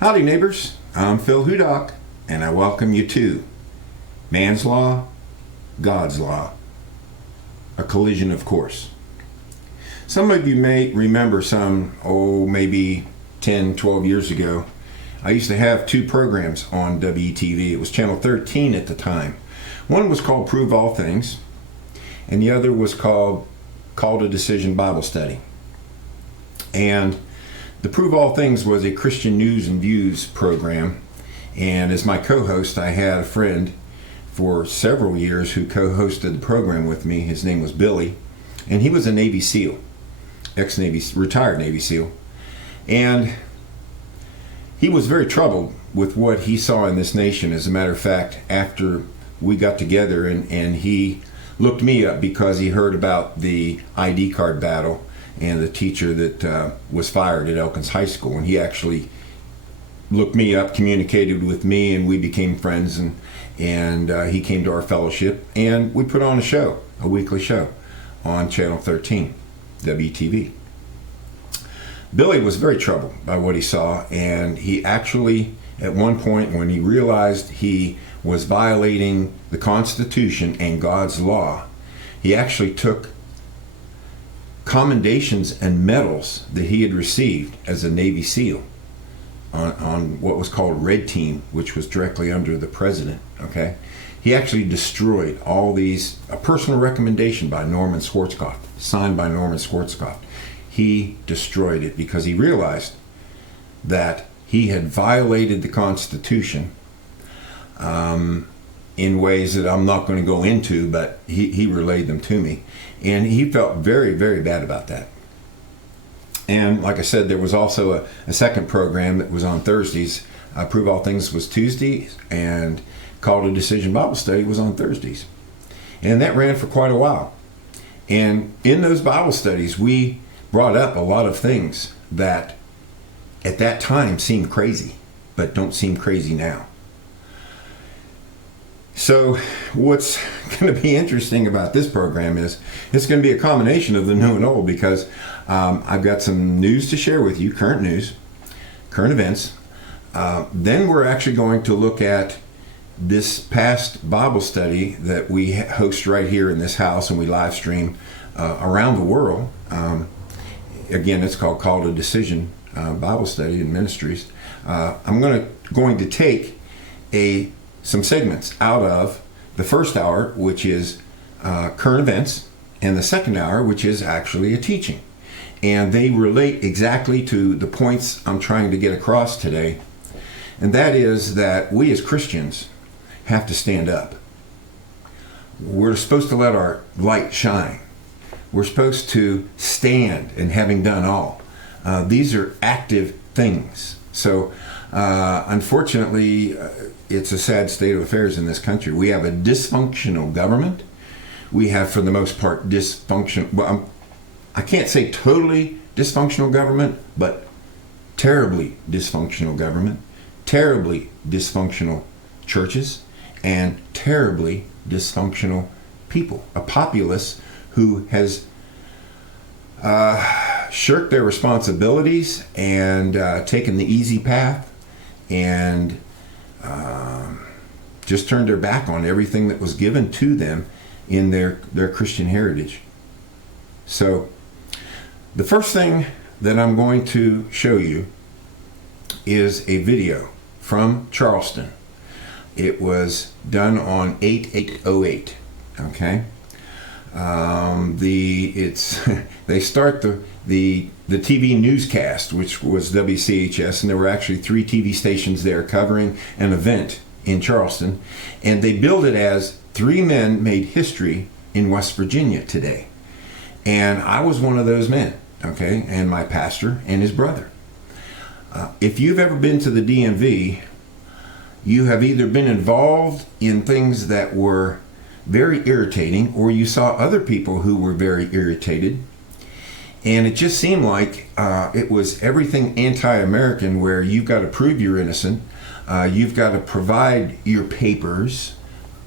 Howdy neighbors, I'm Phil Hudok, and I welcome you to Man's Law, God's Law, a collision of course. Some of you may remember maybe 10, 12 years ago, I used to have two programs on WETV. It was Channel 13 at the time. One was called Prove All Things, and the other was called Call to Decision Bible Study. And the Prove All Things was a Christian news and views program, and as my co-host I had a friend for several years who co-hosted the program with me. His name was Billy, and he was a Navy SEAL, retired Navy SEAL, and he was very troubled with what he saw in this nation. As a matter of fact, after we got together and he looked me up because he heard about the ID card battle and the teacher that was fired at Elkins High School, and he actually looked me up, communicated with me, and we became friends, and he came to our fellowship, and we put on a weekly show on Channel 13, WTV. Billy was very troubled by what he saw, and he actually, at one point when he realized he was violating the Constitution and God's law, he actually took commendations and medals that he had received as a Navy SEAL on what was called Red Team, which was directly under the president. Okay, he actually destroyed all these. A personal recommendation by Norman Schwarzkopf, signed by Norman Schwarzkopf. He destroyed it because he realized that he had violated the Constitution in ways that I'm not going to go into, but he relayed them to me. And he felt very, very bad about that. And like I said, there was also a second program that was on Thursdays. Prove All Things was Tuesdays, and Call to Decision Bible Study was on Thursdays. And that ran for quite a while. And in those Bible studies, we brought up a lot of things that at that time seemed crazy, but don't seem crazy now. So what's going to be interesting about this program is it's going to be a combination of the new and old, because I've got some news to share with you, current news, current events. Then we're actually going to look at this past Bible study that we host right here in this house, and we live stream around the world. Again, it's called Call to Decision Bible Study and Ministries. I'm going to take some segments out of the first hour, which is current events, and the second hour, which is actually a teaching. And they relate exactly to the points I'm trying to get across today. And that is that we as Christians have to stand up. We're supposed to let our light shine. We're supposed to stand, and having done all. These are active things. So unfortunately, it's a sad state of affairs in this country. We have a dysfunctional government. We have, for the most part, I can't say totally dysfunctional government, but terribly dysfunctional government, terribly dysfunctional churches, and terribly dysfunctional people. A populace who has shirked their responsibilities and taken the easy path and just turned their back on everything that was given to them in their Christian heritage. So the first thing that I'm going to show you is a video from Charleston. It was done on 8/8/08. Okay. They start the TV newscast, which was WCHS, and there were actually 3 TV stations there covering an event in Charleston, and they billed it as 3 men made history in West Virginia today. And I was one of those men, okay, and my pastor and his brother. If you've ever been to the DMV, you have either been involved in things that were very irritating, or you saw other people who were very irritated. And it just seemed like it was everything anti-American, where you've got to prove you're innocent. You've got to provide your papers.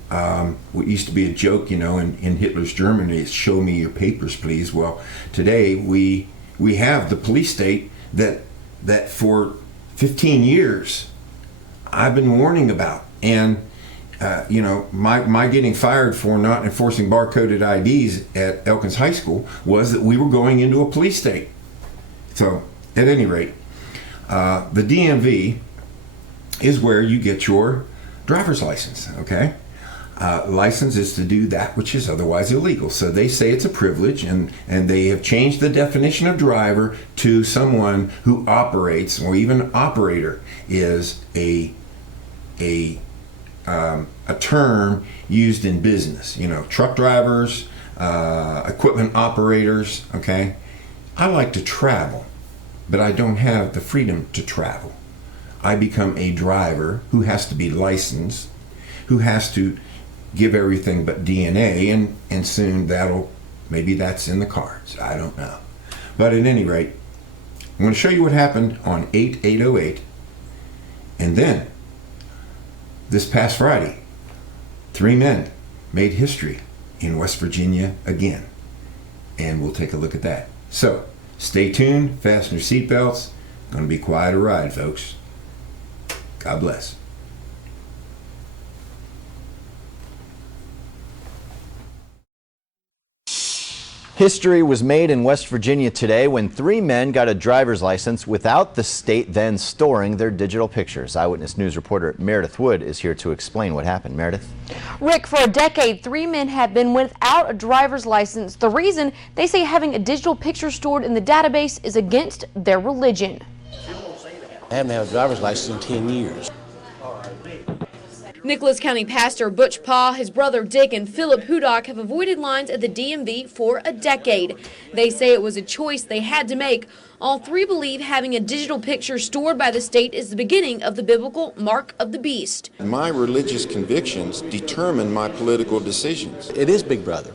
What used to be a joke, in Hitler's Germany, is show me your papers, please. Well, today we have the police state that for 15 years I've been warning about. And my getting fired for not enforcing barcoded IDs at Elkins High School was that we were going into a police state. So at any rate, the DMV is where you get your driver's license, okay? License is to do that which is otherwise illegal. So they say it's a privilege, and they have changed the definition of driver to someone who operates, or even operator is a term used in business. Truck drivers, equipment operators, okay? I like to travel, but I don't have the freedom to travel. I become a driver who has to be licensed, who has to give everything but DNA, and soon maybe that's in the cards. I don't know. But at any rate, I'm going to show you what happened on 8/8/08, and then this past Friday, 3 men made history in West Virginia again, and we'll take a look at that. So stay tuned, fasten your seatbelts. Going to be quite a ride, folks. God bless. History was made in West Virginia today when 3 men got a driver's license without the state then storing their digital pictures. Eyewitness News reporter Meredith Wood is here to explain what happened. Meredith? Rick, for a decade, 3 men have been without a driver's license. The reason, they say having a digital picture stored in the database is against their religion. I haven't had a driver's license in 10 years. Nicholas County Pastor Butch Paugh, his brother Dick, and Phillip Hudok have avoided lines at the DMV for a decade. They say it was a choice they had to make. All 3 believe having a digital picture stored by the state is the beginning of the biblical mark of the beast. My religious convictions determine my political decisions. It is Big Brother.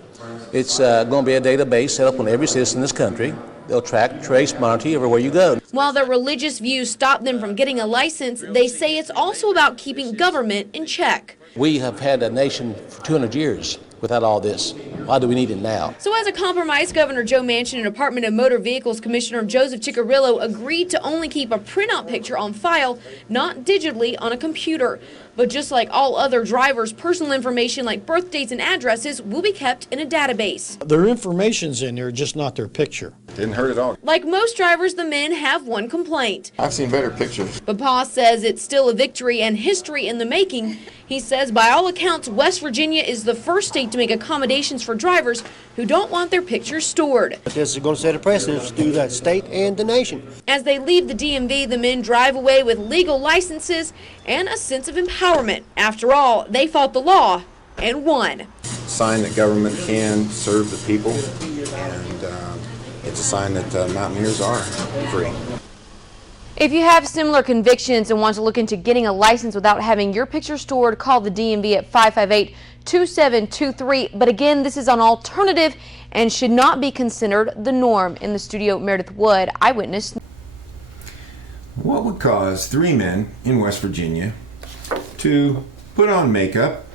It's going to be a database set up on every citizen in this country. They'll track, trace, monitor you everywhere you go. While their religious views stop them from getting a license, they say it's also about keeping government in check. We have had a nation for 200 years without all this. Why do we need it now? So as a compromise, Governor Joe Manchin and Department of Motor Vehicles Commissioner Joseph Ciccarello agreed to only keep a printout picture on file, not digitally on a computer. But just like all other drivers, personal information like birth dates and addresses will be kept in a database. Their information's in there, just not their picture. Didn't hurt at all. Like most drivers, the men have one complaint. I've seen better pictures. But Paugh says it's still a victory and history in the making. He says by all accounts, West Virginia is the first state to make accommodations for drivers who don't want their pictures stored. But this is going to set a precedent through that state and the nation. As they leave the DMV, the men drive away with legal licenses and a sense of empowerment. After all, they fought the law and won. Sign that government can serve the people, and it's a sign that mountaineers are free. If you have similar convictions and want to look into getting a license without having your picture stored, call the DMV at 558-2723. But again, this is an alternative and should not be considered the norm. In the studio, Meredith Wood, Eyewitness. What would cause 3 men in West Virginia to put on makeup,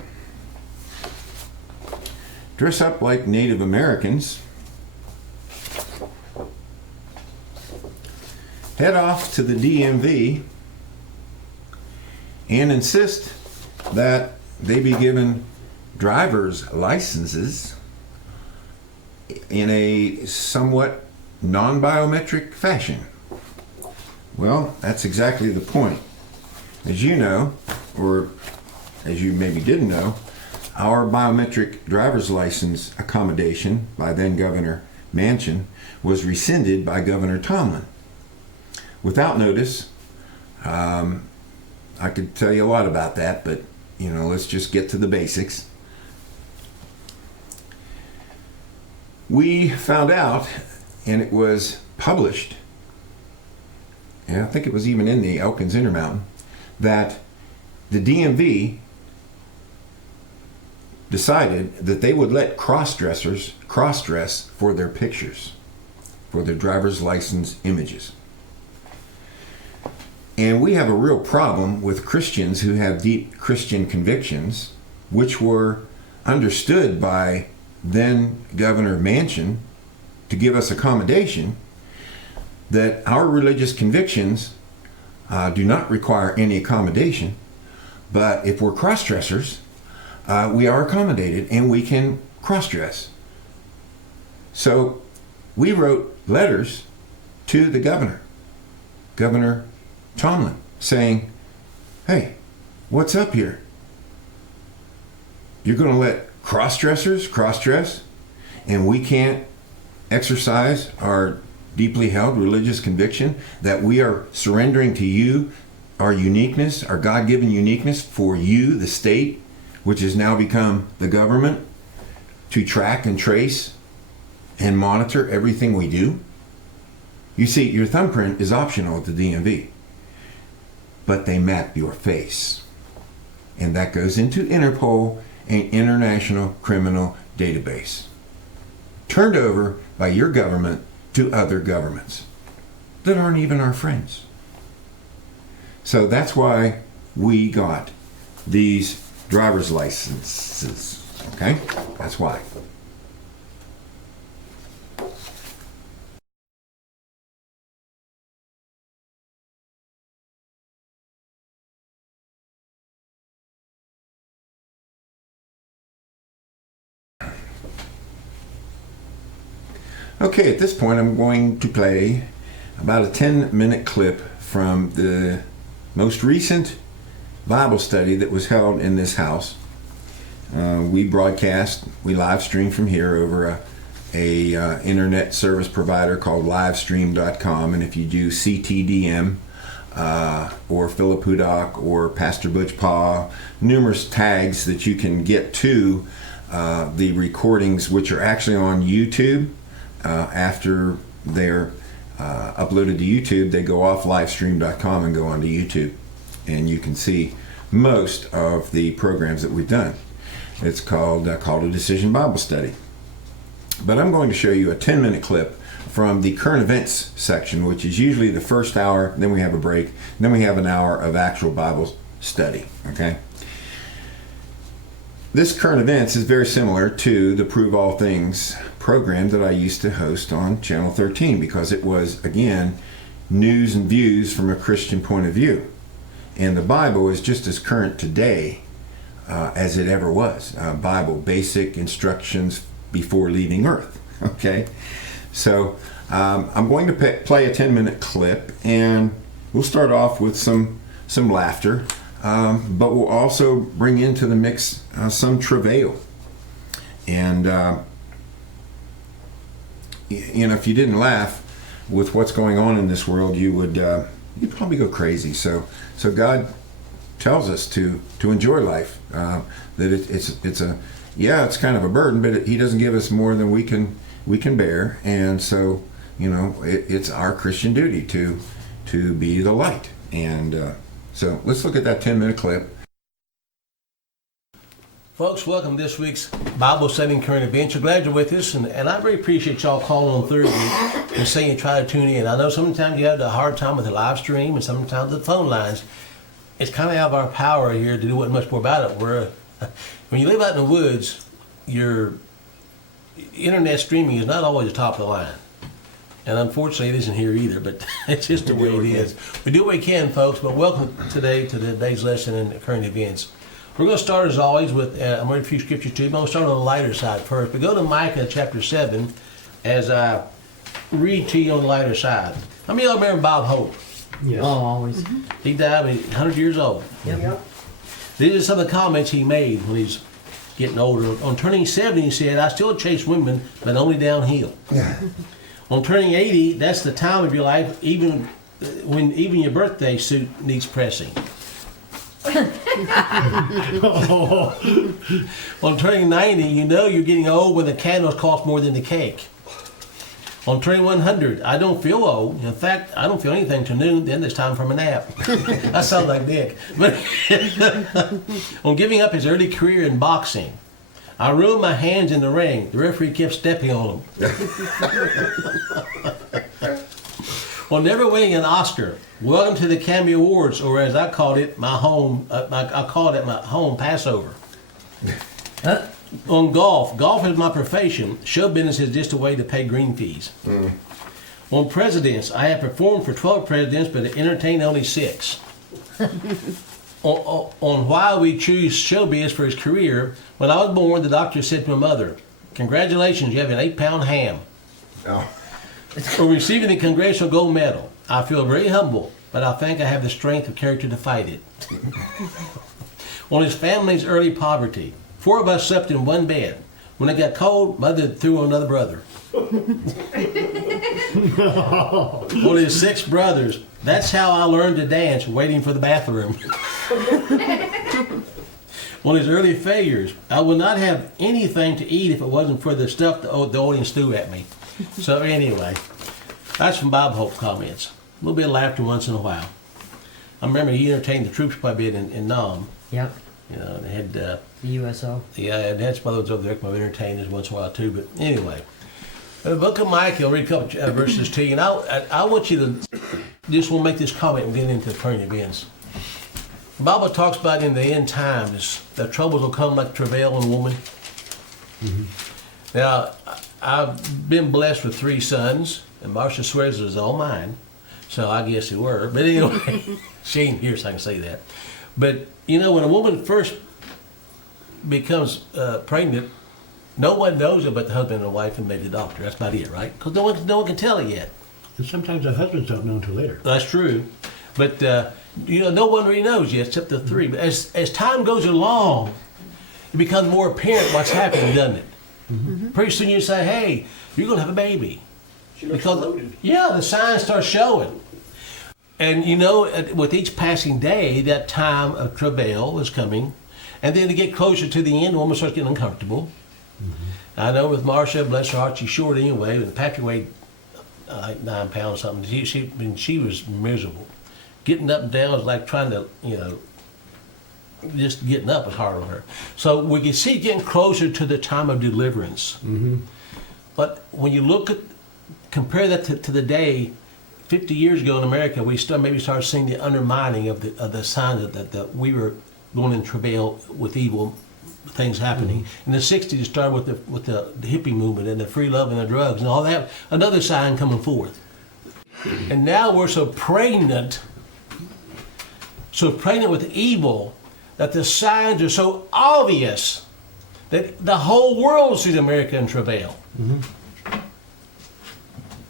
dress up like Native Americans, head off to the DMV, and insist that they be given driver's licenses in a somewhat non-biometric fashion? Well, that's exactly the point. As you know, or as you maybe didn't know, our biometric driver's license accommodation by then Governor Manchin was rescinded by Governor Tomlin without notice. I could tell you a lot about that, but let's just get to the basics. We found out, and it was published, and I think it was even in the Elkins Intermountain, that the DMV decided that they would let cross-dressers cross-dress for their pictures, for their driver's license images. And we have a real problem with Christians who have deep Christian convictions, which were understood by then Governor Manchin to give us accommodation, that our religious convictions do not require any accommodation, but if we're cross-dressers, we are accommodated and we can cross-dress. So we wrote letters to the governor, Governor Tomlin, saying, hey, what's up here? You're going to let cross-dressers cross-dress and we can't exercise our deeply held religious conviction that we are surrendering to you our uniqueness, our God-given uniqueness for you, the state, which has now become the government, to track and trace and monitor everything we do? You see, your thumbprint is optional at the DMV, but they map your face. And that goes into Interpol, an international criminal database, turned over by your government to other governments that aren't even our friends. So that's why we got these driver's licenses, okay? That's why. Okay, at this point I'm going to play about a 10-minute clip from the most recent Bible study that was held in this house. We live stream from here over a internet service provider called livestream.com, and if you do CTDM or Phillip Hudok or Pastor Butch Paugh, numerous tags that you can get to the recordings, which are actually on YouTube. After they're uploaded to YouTube, they go off livestream.com and go onto YouTube, and you can see most of the programs that we've done. It's called Call to Decision Bible Study. But I'm going to show you a 10-minute clip from the current events section, which is usually the first hour, then we have a break, then we have an hour of actual Bible study, okay? This current events is very similar to the Prove All Things program that I used to host on Channel 13, because it was, again, news and views from a Christian point of view. And the Bible is just as current today as it ever was. Bible, basic instructions before leaving Earth, okay? So I'm going to play a 10-minute clip, and we'll start off with some laughter. But we'll also bring into the mix some travail. And, if you didn't laugh with what's going on in this world, you'd probably go crazy. So God tells us to enjoy life, that it's kind of a burden, but He doesn't give us more than we can bear. And so, it's our Christian duty to be the light. And, so let's look at that 10-minute clip. Folks, welcome to this week's Bible study and current events. We're glad you're with us, and I really appreciate y'all calling on Thursday and saying you try to tune in. I know sometimes you have a hard time with the live stream and sometimes the phone lines. It's kind of out of our power here to do much more about it. When you live out in the woods, your internet streaming is not always the top of the line. And unfortunately, it isn't here either, but it's just the way it is. We do what we can, folks, but welcome today to today's lesson in current events. We're going to start, as always, with, I'm reading a few scriptures too, but I'm going to start on the lighter side first. But go to Micah chapter 7 as I read to you on the lighter side. How many of y'all remember Bob Hope? Yes. Oh, always. He died 100 years old. Yep. These are some of the comments he made when he's getting older. On turning 70, he said, I still chase women, but only downhill. On turning 80, that's the time of your life, even when your birthday suit needs pressing. On turning 90, you know you're getting old when the candles cost more than the cake. On turning 100, I don't feel old. In fact, I don't feel anything till noon, then it's time for a nap. That sounds like Dick. But on giving up his early career in boxing, I ruined my hands in the ring. The referee kept stepping on them. On never winning an Oscar, welcome to the Academy Awards, or as I called it, my home Passover. On golf is my profession. Show business is just a way to pay green fees. On presidents, I have performed for 12 presidents, but entertained only 6. on why we choose showbiz for his career, when I was born, the doctor said to my mother, "Congratulations, you have an 8-pound ham." Oh. For receiving the Congressional Gold Medal, I feel very humble, but I think I have the strength of character to fight it. On his family's early poverty, 4 of us slept in one bed. When it got cold, Mother threw on another brother. On his 6 brothers, that's how I learned to dance, waiting for the bathroom. On his early failures, I would not have anything to eat if it wasn't for the stuff the audience threw at me. So anyway, that's from Bob Hope comments. A little bit of laughter once in a while. I remember he entertained the troops quite a bit in Nam. Yep. You know, they had The USO. yeah, and had some others over there come entertainers once in a while too. But anyway, the book of Micah, I'll read a couple verses to you, and I want you to just want to make this comment and get into the current events. The Bible talks about in the end times that troubles will come like travail in a woman. Mm-hmm. Now, I've been blessed with 3 sons, and Marcia swears it was all mine, so I guess it were. But anyway, she ain't here, so I can say that. But you know, when a woman first becomes pregnant, no one knows it but the husband and the wife and maybe the doctor. That's about it, right? Because no one can tell it yet. And sometimes the husbands don't know until later. That's true. But you know, no one really knows yet except the 3. But as time goes along, it becomes more apparent what's happening, doesn't it? Mm-hmm. Pretty soon you say, "Hey, you're going to have a baby." She looks Because loaded. yeah, the signs start showing. And you know, with each passing day, that time of travail is coming. And then to get closer to the end, the woman starts getting uncomfortable. Mm-hmm. I know with Marcia, bless her heart, she's short anyway. But Patrick weighed like 9 pounds or something. She was miserable. Getting up and down was like trying to, you know, just getting up was hard on her. So we can see getting closer to the time of deliverance. Mm-hmm. But when you compare that to the day, 50 years ago in America, we maybe started seeing the undermining of the signs that we were going in travail with evil things happening. Mm-hmm. In the 60s, it started with the hippie movement and the free love and the drugs and all that. Another sign coming forth. And now we're so pregnant with evil that the signs are so obvious that the whole world sees America in travail. Mm-hmm.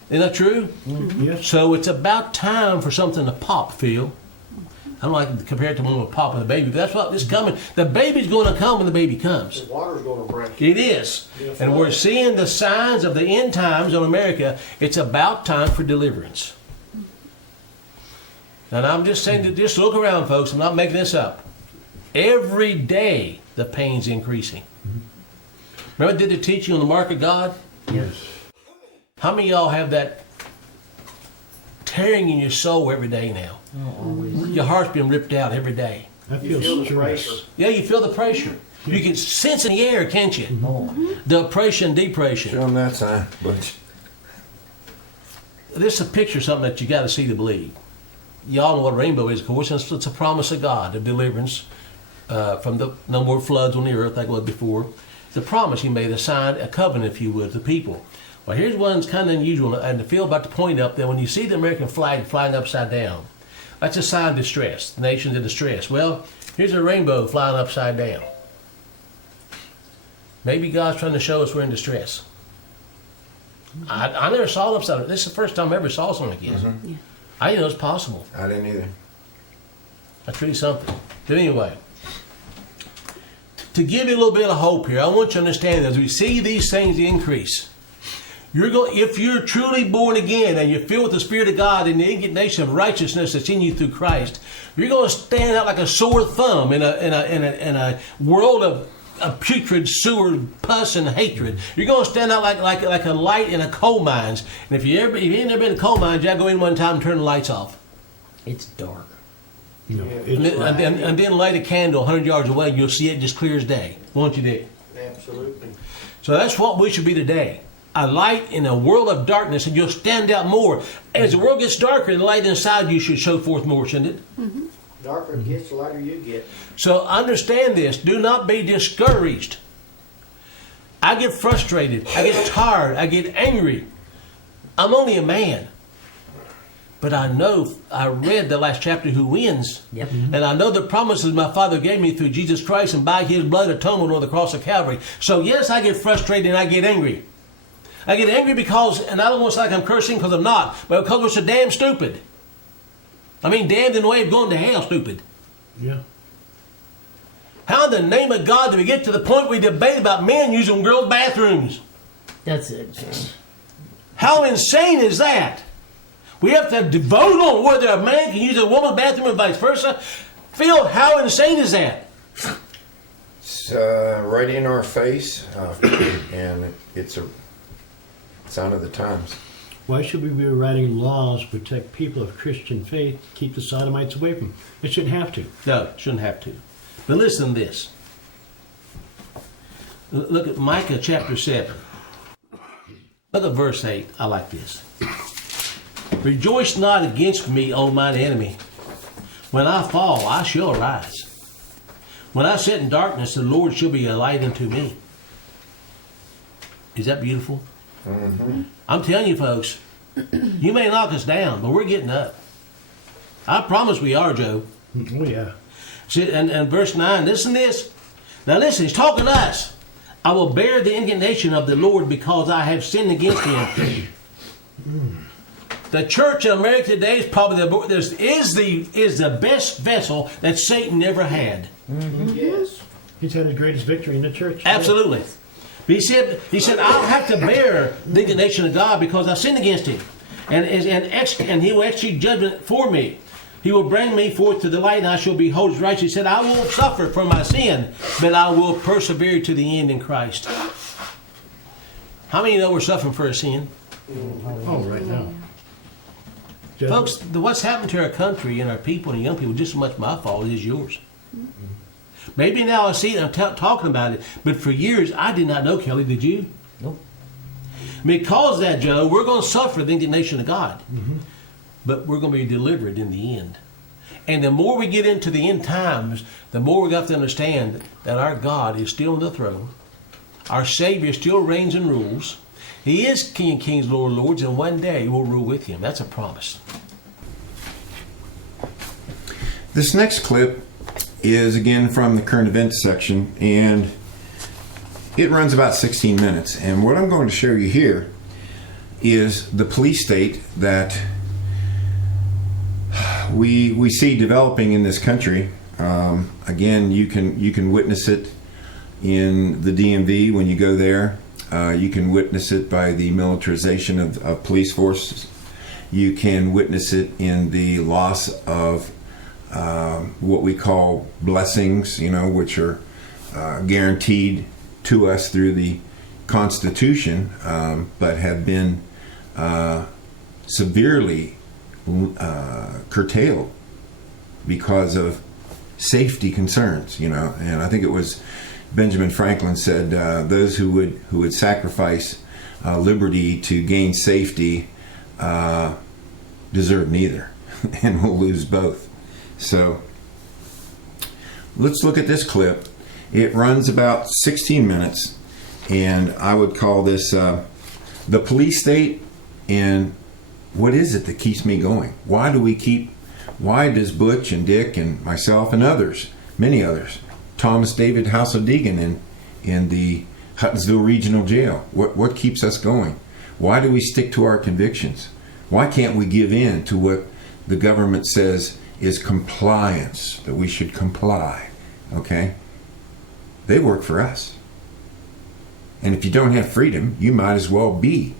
Isn't that true? Mm-hmm. Yes. So it's about time for something to pop, Phil. I don't like to compare it to when we're popping a baby, but that's what is coming. The baby's going to come when the baby comes. The water's going to break. It is. And we're seeing the signs of the end times in America. It's about time for deliverance. And I'm just saying that just look around, folks. I'm not making this up. Every day the pain's increasing. Remember, did the teaching on the mark of God? Yes. How many of y'all have that tearing in your soul every day now? Oh, always. Your heart's been ripped out every day. I feel stress. Yeah, you feel the pressure. You can sense in the air, can't you? Oh. The oppression, depression. Show them that sign, Butch. This is a picture of something that you got to see to believe. Y'all know what a rainbow is, of course. It's a promise of God, of deliverance from the no more floods on the earth like it was before. It's a promise He made, a sign, a covenant, if you would, to the people. Well, here's one that's kind of unusual, and I feel about to point up that when you see the American flag flying upside down, that's a sign of distress. The nation's in distress. Well, here's a rainbow flying upside down. Maybe God's trying to show us we're in distress. I never saw it upside down. This is the first time I ever saw something like this. Mm-hmm. Yeah. I didn't know it was possible. I didn't either. That's really something. But anyway, to give you a little bit of hope here, I want you to understand that as we see these things increase, if you're truly born again and you're filled with the Spirit of God and the indignation of righteousness that's in you through Christ, you're going to stand out like a sore thumb in a world of putrid sewer, pus, and hatred. You're going to stand out like a light in a coal mines. And if you ain't never been in coal mines, you got to go in one time and turn the lights off. It's dark. No, And then light a candle 100 yards away, and you'll see it just clear as day. Won't you, Dick? Absolutely. So that's what we should be today. A light in a world of darkness, and you'll stand out more. As the world gets darker, the light inside you should show forth more, shouldn't it? Mm-hmm. Darker it gets, the lighter you get. So understand this. Do not be discouraged. I get frustrated. I get tired. I get angry. I'm only a man. But I know, I read the last chapter who wins. Yep. And I know the promises my Father gave me through Jesus Christ and by His blood atonement on the cross of Calvary. So yes, I get frustrated and I get angry. I get angry because, and I don't want to sound like I'm cursing because I'm not, but because we're so damn stupid. I mean, damned in the way of going to hell, stupid. Yeah. How in the name of God do we get to the point we debate about men using girls' bathrooms? That's it. How insane is that? We have to vote on whether a man can use a woman's bathroom and vice versa. Phil, how insane is that? It's right in our face, and it's a sign of the times. Why should we be writing laws to protect people of Christian faith, keep the sodomites away from them? It shouldn't have to. No, shouldn't have to. But listen to this. Look at Micah chapter 7. Look at verse 8. I like this. Rejoice not against me, O mine enemy. When I fall, I shall arise. When I sit in darkness, the Lord shall be a light unto me. Is that beautiful? Mm-hmm. I'm telling you, folks, you may knock us down, but we're getting up. I promise we are, Joe. Oh, yeah. See, and verse 9, listen to this. Now listen, he's talking to us. I will bear the indignation of the Lord because I have sinned against Him. The church in America today is probably the best vessel that Satan ever had. Mm-hmm. Yes. He's had his greatest victory in the church. Absolutely. But he said, I'll have to bear the indignation of God because I sinned against Him. And He will execute judgment for me. He will bring me forth to the light, and I shall behold His righteousness. He said, I will suffer for my sin, but I will persevere to the end in Christ. How many know we're suffering for a sin? Oh, right now. Folks, what's happened to our country and our people and young people just as much my fault as yours. Maybe now I see it, I'm talking about it, but for years I did not know, Kelly, did you? Nope. Because of that, Joe, we're going to suffer the indignation of God. Mm-hmm. But we're going to be delivered in the end. And the more we get into the end times, the more we got to understand that our God is still on the throne. Our Savior still reigns and rules. He is King of Kings, Lord of Lords, and one day we'll rule with Him. That's a promise. This next clip is again from the current events section, and it runs about 16 minutes. And what I'm going to show you here is the police state that we see developing in this country. Again, you can witness it in the DMV when you go there. You can witness it by the militarization of police forces. You can witness it in the loss of what we call blessings, which are guaranteed to us through the Constitution, but have been severely curtailed because of safety concerns, and I think it was Benjamin Franklin said those who would sacrifice liberty to gain safety deserve neither and will lose both. So let's look at this clip. It runs about 16 minutes, and I would call this the police state and what is it that keeps me going? Why does Butch and Dick and myself and others, many others, Thomas David House of Deegan in the Huttonsville Regional Jail, what keeps us going? Why do we stick to our convictions? Why can't we give in to what the government says is compliance, that we should comply? Okay? They work for us. And if you don't have freedom, you might as well be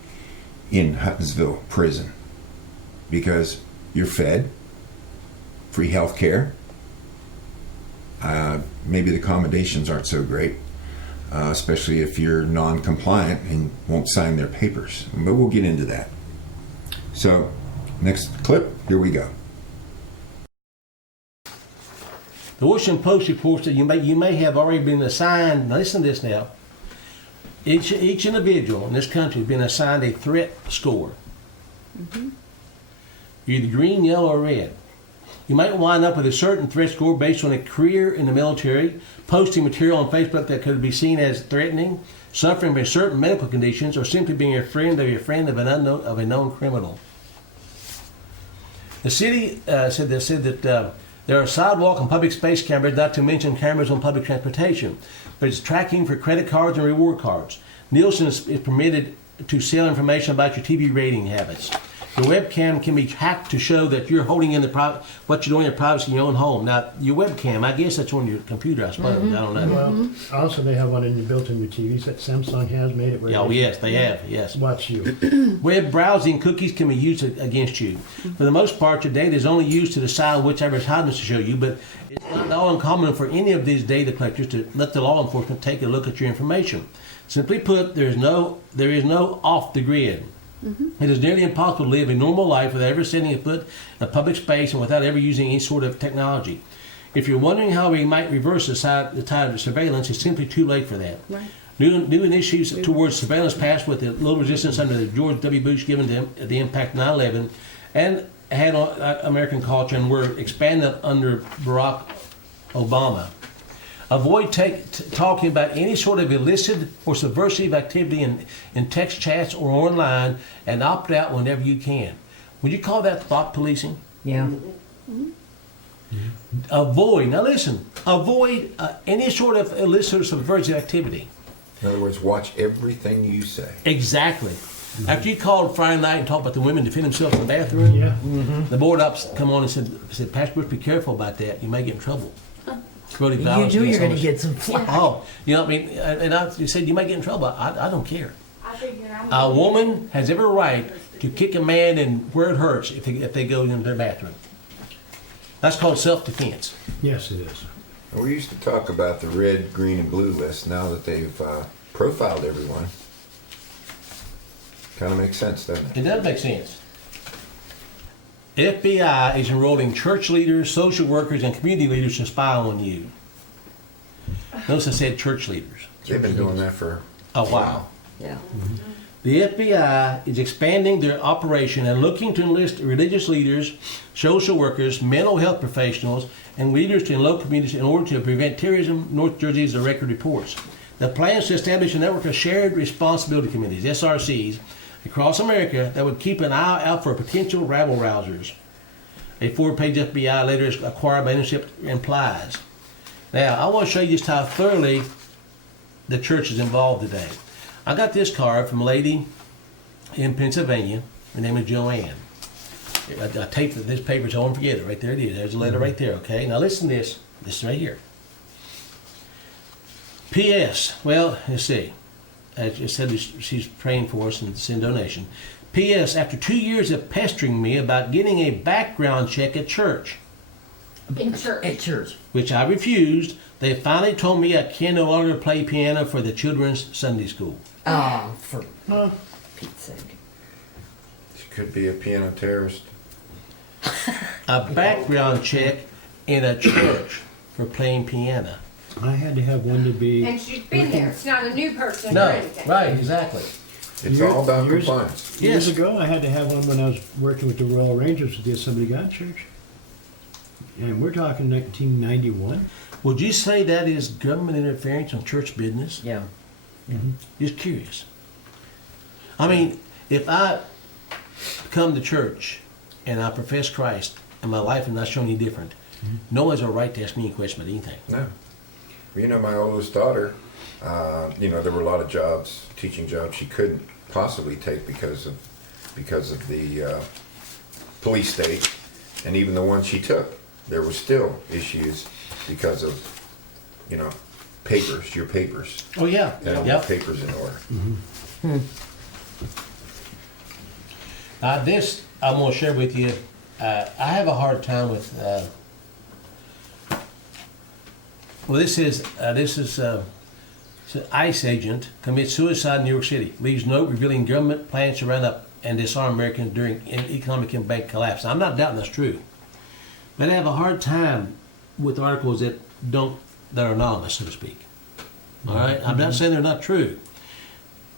in Huttonsville prison, because you're fed, free health care. Maybe the accommodations aren't so great, especially if you're non-compliant and won't sign their papers. But we'll get into that. So, next clip, here we go. The Washington Post reports that you may have already been assigned, now listen to this now, each individual in this country has been assigned a threat score. Mm-hmm. Either green, yellow, or red. You might wind up with a certain threat score based on a career in the military, posting material on Facebook that could be seen as threatening, suffering from certain medical conditions, or simply being a friend of a known criminal. The city said that there are sidewalk and public space cameras, not to mention cameras on public transportation, but it's tracking for credit cards and reward cards. Nielsen is permitted to sell information about your TV rating habits. Your webcam can be hacked to show that you're holding in what you're doing in privacy in your own home. Now, your webcam, I guess that's on your computer, I suppose. I don't know. Well, also they have one built in your TVs that Samsung has made it. Oh, yes, they have. Yes. Watch you. Web browsing cookies can be used against you. For the most part, your data is only used to decide which advertisements to show you, but it's not at all uncommon for any of these data collectors to let the law enforcement take a look at your information. Simply put, there is no off the grid. It is nearly impossible to live a normal life without ever setting a foot in a public space and without ever using any sort of technology. If you're wondering how we might reverse the tide of surveillance, it's simply too late for that. Right. New initiatives towards surveillance passed with the little resistance under the George W. Bush given to the impact 9/11 and had American culture and were expanded under Barack Obama. Avoid talking about any sort of illicit or subversive activity in text chats or online, and opt out whenever you can. Would you call that thought policing? Yeah. Avoid any sort of illicit or subversive activity. In other words, watch everything you say. Exactly. After you called Friday night and talked about the women defend themselves in the bathroom, Yeah. the board ups come on and said, Pastor Bush, be careful about that. You may get in trouble. It's really You violent do, against you're going to others. get some flack. Oh, you know what I mean? And you said you might get in trouble. I don't care. A woman has every right to kick a man and where it hurts if they go into their bathroom. That's called self-defense. Yes, it is. We used to talk about the red, green, and blue list. Now that they've profiled everyone, kind of makes sense, doesn't it? It does make sense. FBI is enrolling church leaders, social workers, and community leaders to spy on you. Notice I said church leaders. They've been doing that for A while. Yeah. The FBI is expanding their operation and looking to enlist religious leaders, social workers, mental health professionals, and leaders in local communities in order to prevent terrorism, North Jersey's record reports. The plan is to establish a network of shared responsibility committees, SRCs, across America that would keep an eye out for potential rabble-rousers. A 4-page FBI letter acquired by ownership implies. Now, I want to show you just how thoroughly the church is involved today. I got this card from a lady in Pennsylvania. Her name is Joanne. I taped this paper so I won't forget it. Right there it is. There's a letter right there, okay? Now listen to this. This is right here. P.S. Well, let's see. It said she's praying for us and send donation. P.S. After 2 years of pestering me about getting a background check at church, At church. which I refused, they finally told me I can no longer play piano for the children's Sunday school. Oh, for Pete's sake. She could be a piano terrorist. A background check in a church for playing piano. I had to have one to be. And she's been there. It's not a new person or No, anything. right, exactly. It's all about Years- compliance. Years Yes. ago, I had to have one when I was working with the Royal Rangers at the Assembly of God Church. And we're talking 1991. Would you say that is government interference on church business? Yeah. Just curious. I mean, if I come to church and I profess Christ and my life is not showing any different, no one has a right to ask me a question about anything. No. You know, my oldest daughter, there were a lot of jobs, teaching jobs she couldn't possibly take because of the police state, and even the ones she took, there were still issues because of, your papers. Oh, yeah. Having Yep. your papers in order. This I'm going to share with you. I have a hard time with. This is ICE agent commits suicide in New York City. Leaves note revealing government plans to round up and disarm Americans during economic and bank collapse. Now, I'm not doubting that's true, but I have a hard time with articles that are anonymous, so to speak. All right, I'm not saying they're not true,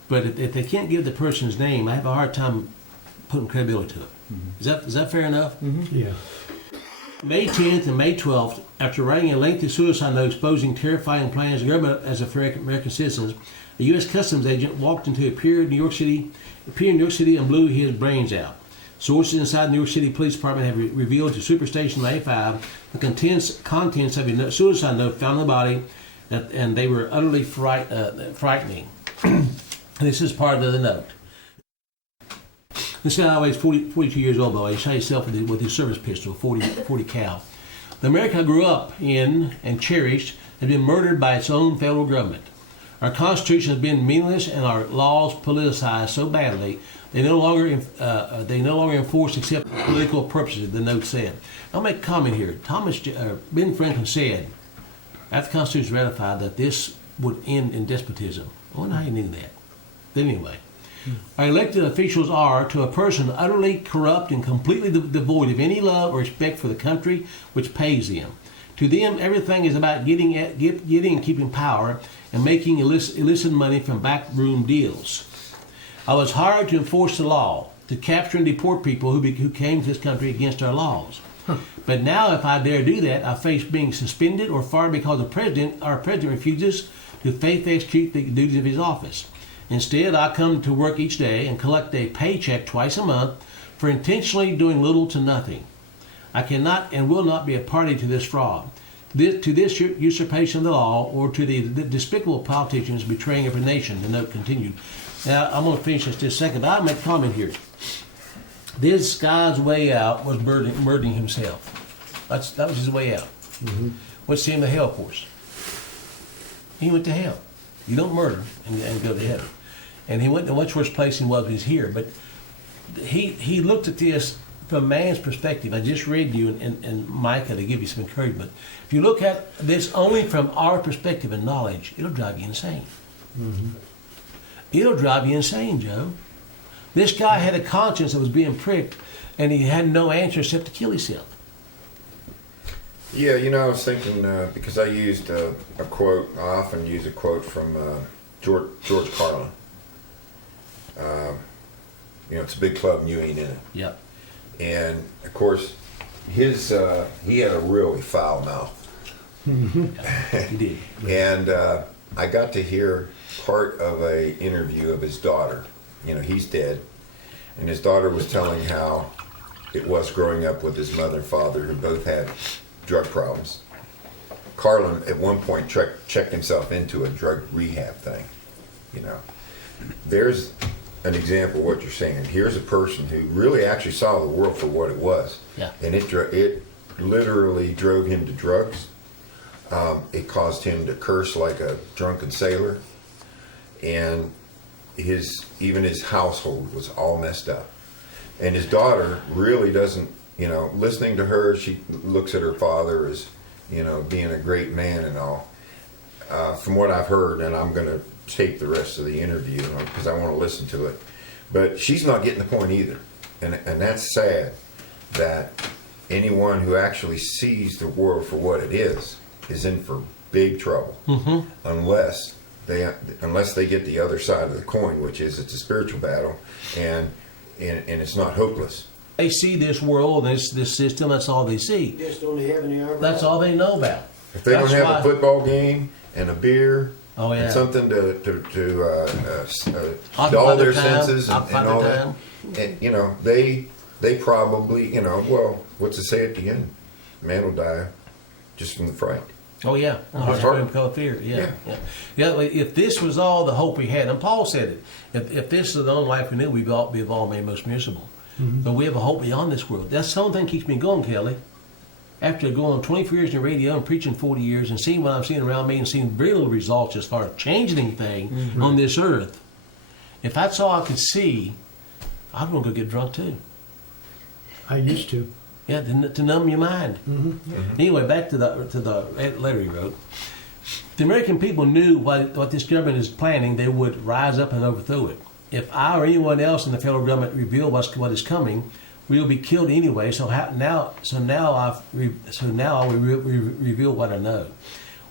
but if they can't give the person's name, I have a hard time putting credibility to it. Is that fair enough? Yeah. May 10th and May 12th, after writing a lengthy suicide note exposing terrifying plans of government as a for American citizens, a U.S. Customs agent walked into a pier in New York City and blew his brains out. Sources inside the New York City Police Department have revealed to Superstation 95 the contents of a suicide note found in the body, and they were utterly frightening. This is part of the note. This guy weighs 42 years old, by the way. He shot himself with his service pistol, 40 cal. The America I grew up in and cherished has been murdered by its own federal government. Our Constitution has been meaningless and our laws politicized so badly they no longer enforce except for political purposes, the note said. I'll make a comment here. Ben Franklin said, after the Constitution was ratified, that this would end in despotism. I wonder how you knew that. But anyway, our elected officials are, to a person, utterly corrupt and completely devoid of any love or respect for the country which pays them. To them, everything is about getting and keeping power and making illicit money from backroom deals. I was hired to enforce the law, to capture and deport people who came to this country against our laws. But now, if I dare do that, I face being suspended or fired because our president refuses to faithfully execute the duties of his office. Instead, I come to work each day and collect a paycheck twice a month for intentionally doing little to nothing. I cannot and will not be a party to this fraud, to this usurpation of the law, or to the despicable politicians betraying of a nation, the note continued. Now, I'm going to finish this just a second. I'll make a comment here. This guy's way out was murdering himself. That was his way out. Mm-hmm. What's sent him to hell, of course? He went to hell. You don't murder and go to heaven. And he went to a much worse place than was here. But he looked at this from man's perspective. I just read you in Micah to give you some encouragement. If you look at this only from our perspective and knowledge, it'll drive you insane. Mm-hmm. It'll drive you insane, Joe. This guy had a conscience that was being pricked, and he had no answer except to kill himself. Yeah, I was thinking, because I used a quote, I often use a quote from George Carlin. It's a big club and you ain't in it. Yep. And, of course, he had a really foul mouth. He did. And I got to hear part of a interview of his daughter. He's dead. And his daughter was telling how it was growing up with his mother and father, who both had drug problems. Carlin, at one point, checked himself into a drug rehab thing. There's an example of what you're saying. Here's a person who really actually saw the world for what it was. Yeah. And it literally drove him to drugs. It caused him to curse like a drunken sailor. And even his household was all messed up. And his daughter really doesn't, listening to her, she looks at her father as, being a great man and all. From what I've heard, and I'm going to tape the rest of the interview because I want to listen to it, but she's not getting the point either. And that's sad that anyone who actually sees the world for what it is in for big trouble. Mm-hmm. unless they get the other side of the coin, which is it's a spiritual battle, and it's not hopeless. They see this world, this system. That's all they see. Just only have any other. That's all they know about. If they don't have a football game and a beer, and something to dull their senses and all that, and they probably what's it say at the end? Man will die just from the fright. Oh yeah, because fear. Yeah. If this was all the hope we had, and Paul said it, if this is the only life we knew, we've all made most miserable. Mm-hmm. But we have a hope beyond this world. That's the only thing that keeps me going, Kelly. After going 24 years in the radio and preaching 40 years and seeing what I'm seeing around me and seeing very little results as far as changing anything on this earth, if that's all I could see, I'd want to go get drunk too. I used to. Yeah, to numb your mind. Mm-hmm. Mm-hmm. Anyway, back to the letter he wrote. The American people knew what this government is planning. They would rise up and overthrow it. If I or anyone else in the federal government reveal what is coming, we will be killed anyway. So now I will reveal what I know.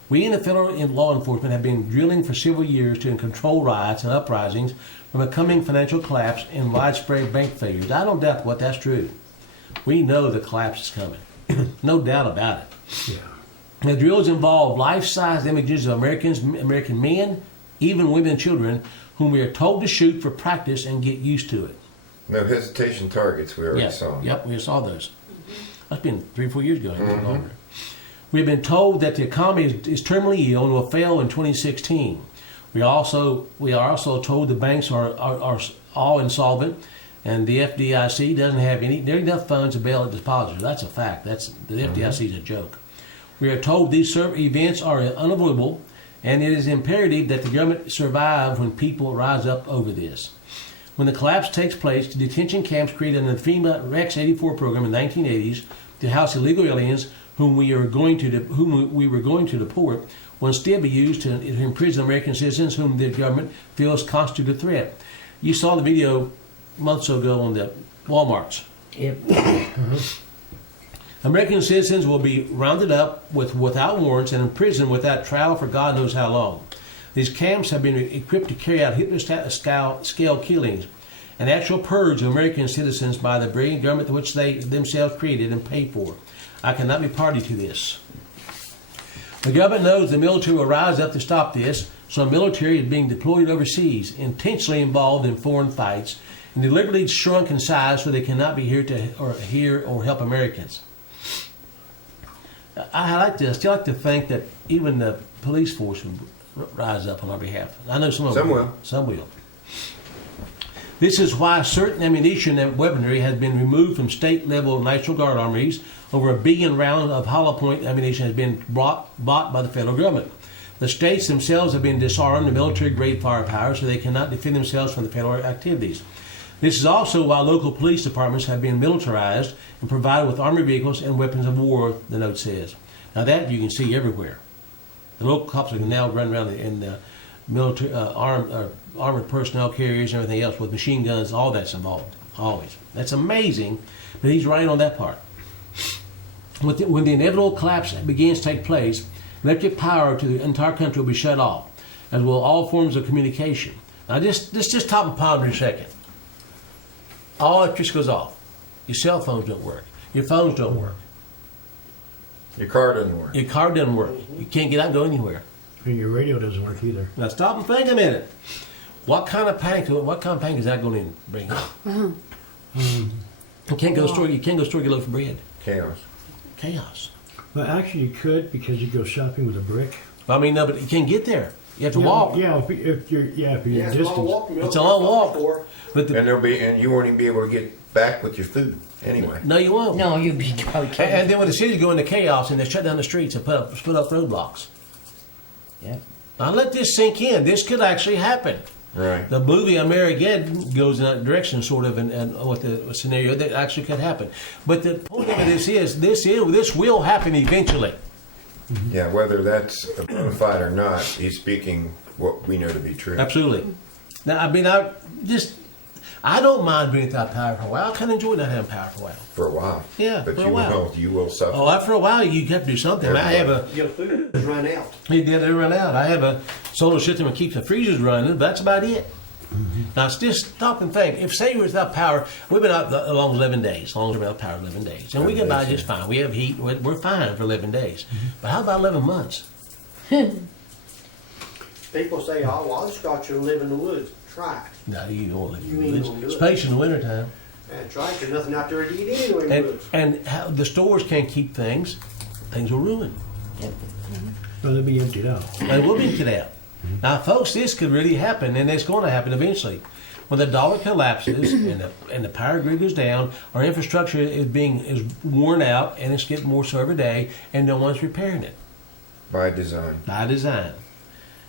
We in the federal law enforcement have been drilling for several years to control riots and uprisings from a coming financial collapse and widespread bank failures. I don't doubt that's true. We know the collapse is coming. No doubt about it. Yeah. The drills involve life-size images of American men, even women and children, whom we are told to shoot for practice and get used to it. No hesitation targets, we already Yeah. saw. Yep, we saw those. That's been 3 or 4 years ago. No longer. We've been told that the economy is terminally ill and will fail in 2016. We are also told the banks are all insolvent, and the FDIC doesn't have there ain't enough funds to bail out depositors. That's a fact. The FDIC is a joke. We are told these events are unavoidable, and it is imperative that the government survive when people rise up over this. When the collapse takes place, the detention camps created in the FEMA Rex 84 program in the 1980s to house illegal aliens whom we were going to deport will instead be used to imprison American citizens whom the government feels constitute a threat. You saw the video months ago on the Walmarts. Yep. American citizens will be rounded up without warrants and imprisoned without trial for God knows how long. These camps have been equipped to carry out Hitler-scale killings, an actual purge of American citizens by the brilliant government which they themselves created and paid for. I cannot be party to this. The government knows the military will rise up to stop this, so military is being deployed overseas, intentionally involved in foreign fights, and deliberately shrunk in size so they cannot be here or help Americans. I still like to think that even the police force will rise up on our behalf. I know some will. Some will. This is why certain ammunition and weaponry has been removed from state-level National Guard armories. Over 1 billion rounds of hollow point ammunition has been bought by the federal government. The states themselves have been disarmed in military-grade firepower so they cannot defend themselves from the federal activities. This is also why local police departments have been militarized and provided with armored vehicles and weapons of war, the note says. Now that you can see everywhere. The local cops can now run around in the military, armored personnel carriers and everything else with machine guns. All that's involved, always. That's amazing, but he's right on that part. When the inevitable collapse begins to take place, electric power to the entire country will be shut off, as will all forms of communication. Now, just top and ponder a second. All electricity goes off. Your cell phones don't work. Your phones don't work. Your car doesn't work. Your car doesn't work. You can't get out and go anywhere. And your radio doesn't work either. Now stop and think a minute. What kind of panic is that going to bring? You can't go store your loaf of bread. Chaos. Well, actually, you could because you go shopping with a brick. I mean, no, but you can't get there. You have to walk. Yeah, if you're distance. It's a long walk. But and you won't even be able to get back with your food anyway. No, you won't. No, you'd be okay. And then when the cities go into chaos and they shut down the streets and put up roadblocks. Yep. Now let this sink in. This could actually happen. Right. The movie Armageddon goes in that direction, sort of, and with the scenario that actually could happen. But the point of this will happen eventually. Yeah, whether that's a bona fide or not, he's speaking what we know to be true. Absolutely. Now, I mean, I don't mind being without power for a while. I can enjoy not having power for a while. For a while. Yeah, but for a while. You will suffer. Oh, after a while, you have to do something. Your food has run out. They run out. I have a solar system that keeps the freezers running. But that's about it. Mm-hmm. Now, just stop and think. If, say, we're without power, we've been out along 11 days. As long as we're without power 11 days. And we get by just fine. We have heat. We're fine for 11 days. Mm-hmm. But how about 11 months? People say, oh, well, I'll just got you to live in the woods. Try it. No, you don't live in You the ain't woods. gonna do it. Especially in the wintertime. That's right. There's nothing out there to eat anyway in the woods. And how the stores can't keep things. Things will ruin. Well, they'll be emptied out. They will be emptied out. Now, folks, this could really happen, and it's going to happen eventually. When the dollar collapses and the power grid goes down, our infrastructure is worn out, and it's getting more so every day, and no one's repairing it. By design. By design.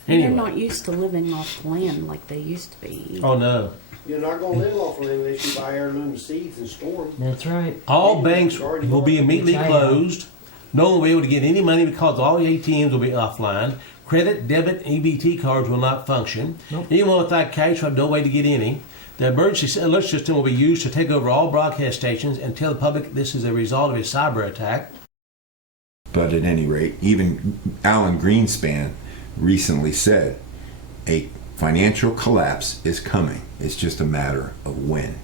They're not used to living off land like they used to be. Oh, no. You're not going to live off of them unless you buy heirloom seeds and store them. That's right. All banks will be immediately closed. No one will be able to get any money because all the ATMs will be offline. Credit, debit, EBT cards will not function. Nope. Anyone without cash will have no way to get any. The emergency alert system will be used to take over all broadcast stations and tell the public this is a result of a cyber attack. But at any rate, even Alan Greenspan recently said a financial collapse is coming. It's just a matter of when.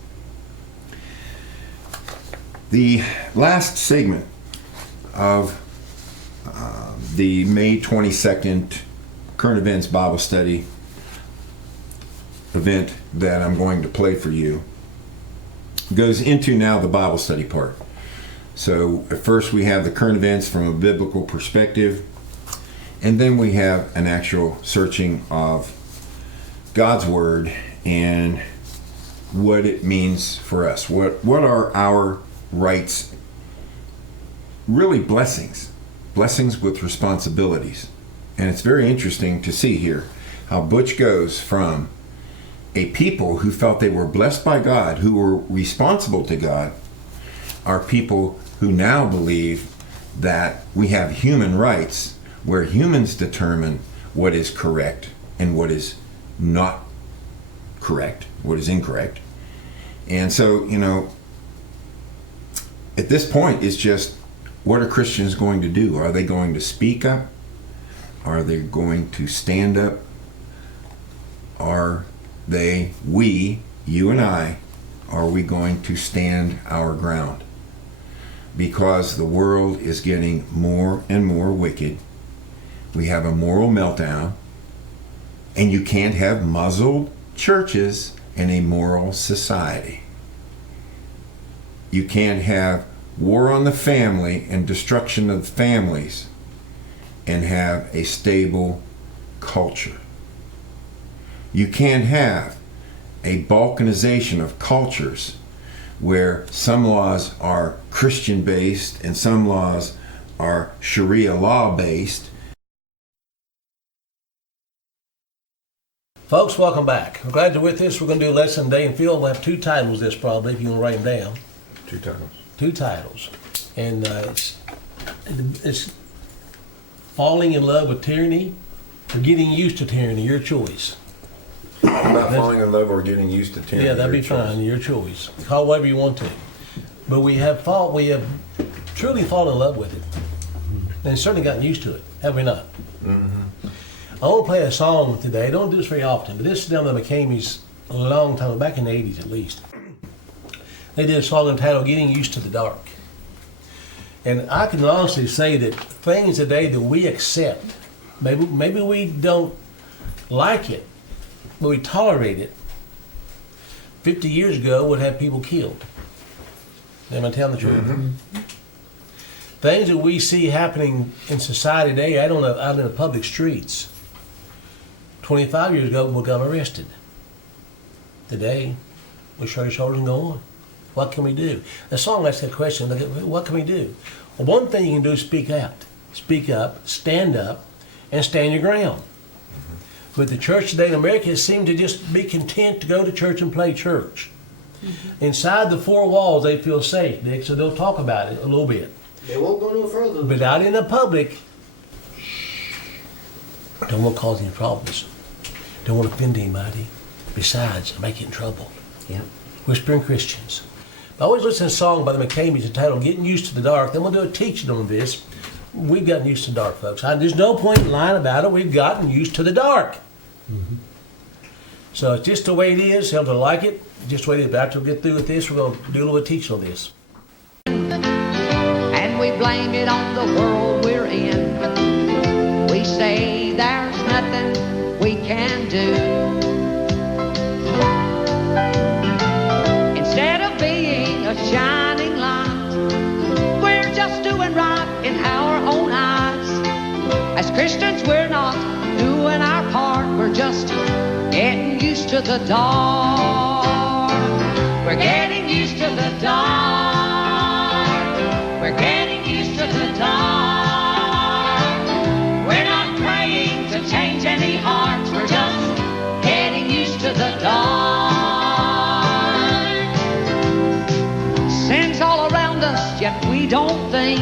The last segment of the May 22nd Current Events Bible Study event that I'm going to play for you goes into now the Bible study part. So at first we have the current events from a biblical perspective, and then we have an actual searching of God's Word and what it means for us. What are our rights? Really blessings with responsibilities. And it's very interesting to see here how Butch goes from a people who felt they were blessed by God, who were responsible to God, are people who now believe that we have human rights where humans determine what is correct and what is not correct, what is incorrect. And so, at this point, it's just, what are Christians going to do? Are they going to speak up? Are they going to stand up? Are they, we, you and I, are we going to stand our ground? Because the world is getting more and more wicked. We have a moral meltdown, and you can't have muzzled churches in a moral society. You can't have war on the family and destruction of families and have a stable culture. You can't have a balkanization of cultures where some laws are Christian based and some laws are Sharia law based. Folks, welcome back. I'm glad you're with us. We're going to do lesson day and field. We'll have two titles this probably, if you want to write them down. Two titles. And it's falling in love with tyranny or getting used to tyranny, your choice. About falling in love or getting used to tyranny. Yeah, that'd be fine, your choice. Call whatever you want to. But we have truly fallen in love with it. And certainly gotten used to it, have we not? Mm-hmm. I want to play a song today. I don't do this very often, but this is down to McCamey's a long time, back in the 80s at least. They did a song entitled Getting Used to the Dark. And I can honestly say that things today that we accept, maybe we don't like it, but we tolerate it, 50 years ago would have people killed. Am I telling the truth? Mm-hmm. Things that we see happening in society today, out in the public streets, 25 years ago we got arrested. Today, we shrug our shoulders and go on. What can we do? The song asks that question, what can we do? Well, one thing you can do is speak out. Speak up, stand and stand your ground. But the church today in America seems to just be content to go to church and play church. Mm-hmm. Inside the four walls, they feel safe, Dick, so they'll talk about it a little bit. They won't go no further. But out in the public, don't want to cause any problems. Don't want to offend anybody. Besides, I might get in trouble. Yeah. Whispering Christians. I always listen to a song by the McCameys entitled Getting Used to the Dark. Then we'll do a teaching on this. We've gotten used to the dark, folks. There's no point in lying about it. We've gotten used to the dark. Mm-hmm. So it's just the way it is. Some to like it. Just the way it is. But after we get through with this, we're going to do a little teaching on this. And we blame it on the world we're in. We say there's nothing we can do. Instead of being a shining light, we're just doing right in our own eyes. As Christians, we're not doing our part. We're just getting used to the dark. We're getting used to the dark. We're getting used to the dark. We're not praying to change any hearts. We're just getting used to the dark. Sin's all around us, yet we don't think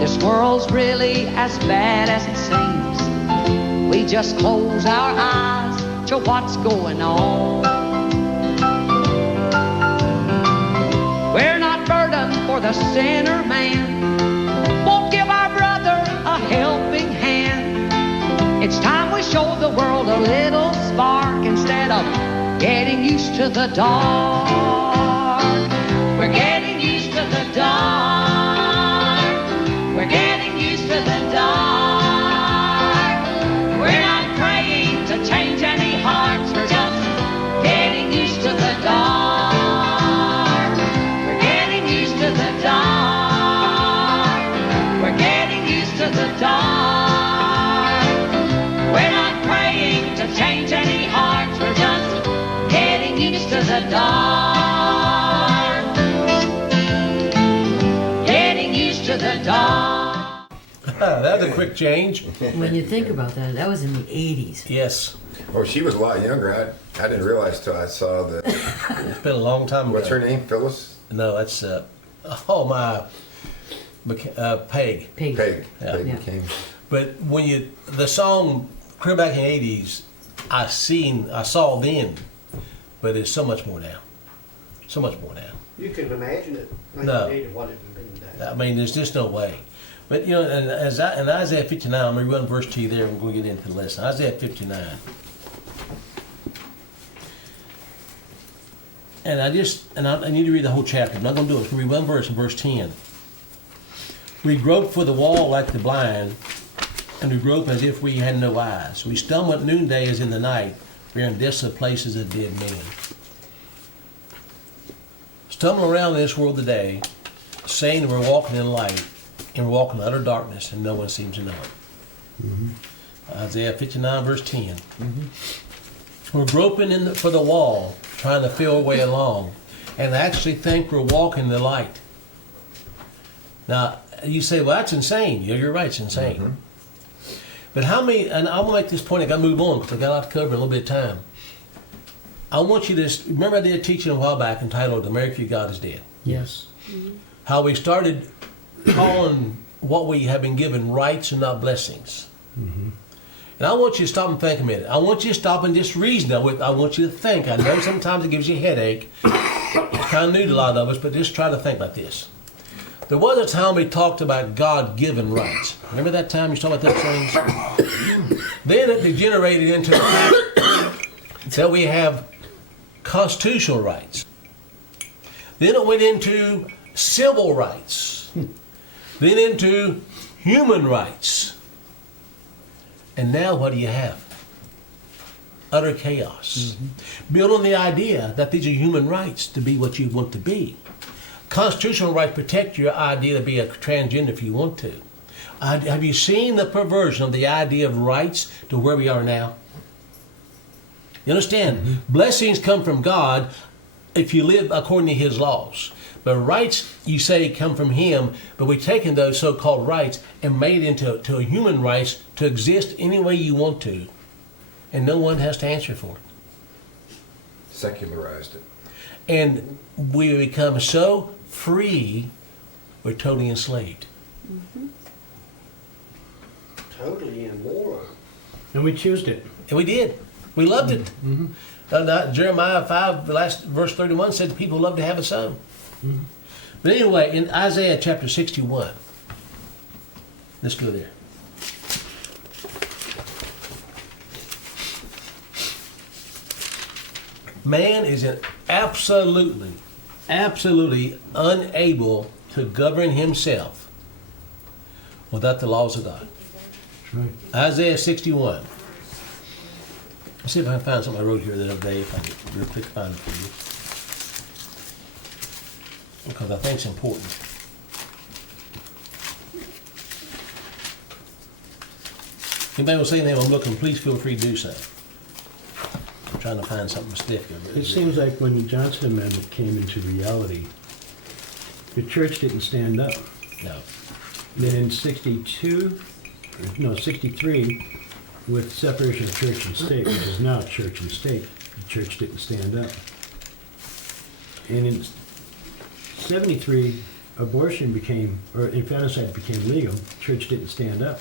this world's really as bad as it seems. We just close our eyes to what's going on. We're not burdened for the sinner man. Won't give our brother a helping hand. It's time we show the world a little spark instead of getting used to the dark. We're getting used to the dark. We're getting used to the dark. We're not praying to change any hearts. We're just getting used to the dark. That was a quick change. When you think about that, that was in the 80s. Yes. Oh, she was a lot younger. I didn't realize till I saw the. It's been a long time ago. What's her name? Phyllis? No, that's Peg. Peg. Yeah. Peg Yeah. became. But when the song clear back in the 80s, I saw then, but it's so much more now. So much more now. You can imagine it. No. 1980, what it would have been then. I mean, there's just no way. But in Isaiah 59, I'm going to run verse to you there, and we're going to get into the lesson. Isaiah 59. And I need to read the whole chapter. I'm not going to do it. I'm going to read one verse in verse 10. We grope for the wall like the blind, and we grope as if we had no eyes. We stumble at noonday as in the night. We are in desolate places of dead men. Stumble around in this world today, saying that we're walking in light, and we're walking in utter darkness, and no one seems to know it. Mm-hmm. Isaiah 59, verse 10. Mm-hmm. We're groping for the wall, trying to feel our way along, and actually think we're walking in the light. Now, you say, well, that's insane. Yeah, you're right, it's insane. Mm-hmm. But how many, and I'm going to make this point, I got to move on because I got a lot to cover in a little bit of time. I want you to, remember I did a teaching a while back entitled, America, God is Dead. Yes. Mm-hmm. How we started calling what we have been given rights and not blessings. Mm-hmm. And I want you to stop and think a minute. I want you to stop and just reason. I want you to think. I know sometimes it gives you a headache. It's kind of new to a lot of us, but just try to think like this. There was a time we talked about God-given rights. Remember that time you talked about those things? Then it degenerated into the fact that we have constitutional rights. Then it went into civil rights. Then into human rights. And now what do you have? Utter chaos. Mm-hmm. Built on the idea that these are human rights to be what you want to be. Constitutional rights protect your idea to be a transgender if you want to. Have you seen the perversion of the idea of rights to where we are now? You understand? Mm-hmm. Blessings come from God if you live according to His laws. But rights, you say, come from Him, but we've taken those so-called rights and made it into a human rights to exist any way you want to. And no one has to answer for it. Secularized it. And we become so free, we're totally enslaved. Mm-hmm. Totally immoral. And we chose it. And we did. We loved it. Mm-hmm. Jeremiah 5, the last verse 31 said people love to have a son. Mm-hmm. But anyway, in Isaiah chapter 61, let's go there. Man is absolutely unable to govern himself without the laws of God. That's right. Isaiah 61. Let's see if I can find something I wrote here the other day, if I can real quick find it for you. Because I think it's important. Anybody will say anything I'm looking, please feel free to do so. I'm trying to find something stiff here. It seems like when the Johnson Amendment came into reality, the church didn't stand up. No. Then in 63, with separation of church and state, which is now church and state, the church didn't stand up. And in 73, abortion infanticide became legal. The church didn't stand up.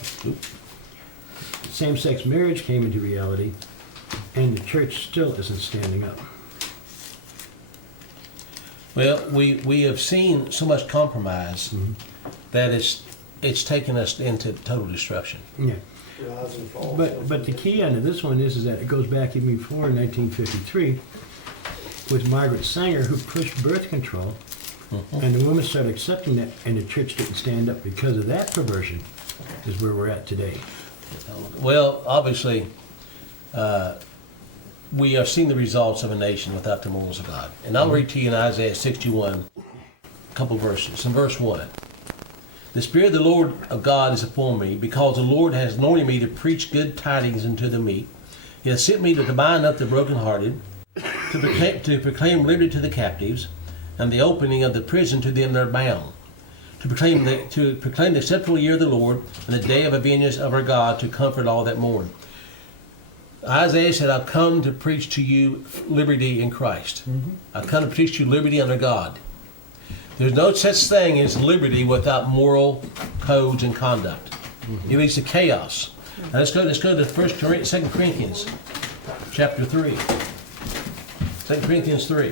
Same-sex marriage came into reality, and the church still isn't standing up. Well, we have seen so much compromise that it's taken us into total destruction. Yeah. Rise and fall. But the key on this one is that it goes back even before 1953 with Margaret Sanger, who pushed birth control, and the women started accepting that, and the church didn't stand up because of that perversion. Is where we're at today. Well, obviously, we have seen the results of a nation without the morals of God. And I'll read to you in Isaiah 61, a couple verses. In verse 1, the Spirit of the Lord of God is upon me, because the Lord has anointed me to preach good tidings unto the meek. He has sent me to bind up the brokenhearted, to proclaim liberty to the captives, and the opening of the prison to them that are bound, to proclaim the acceptable year of the Lord and the day of vengeance of our God, to comfort all that mourn. Isaiah said, I've come to preach to you liberty in Christ. I've come to preach to you liberty under God. There's no such thing as liberty without moral codes and conduct. It leads to chaos. Now let's go to 2 Corinthians chapter 3. 2 Corinthians 3.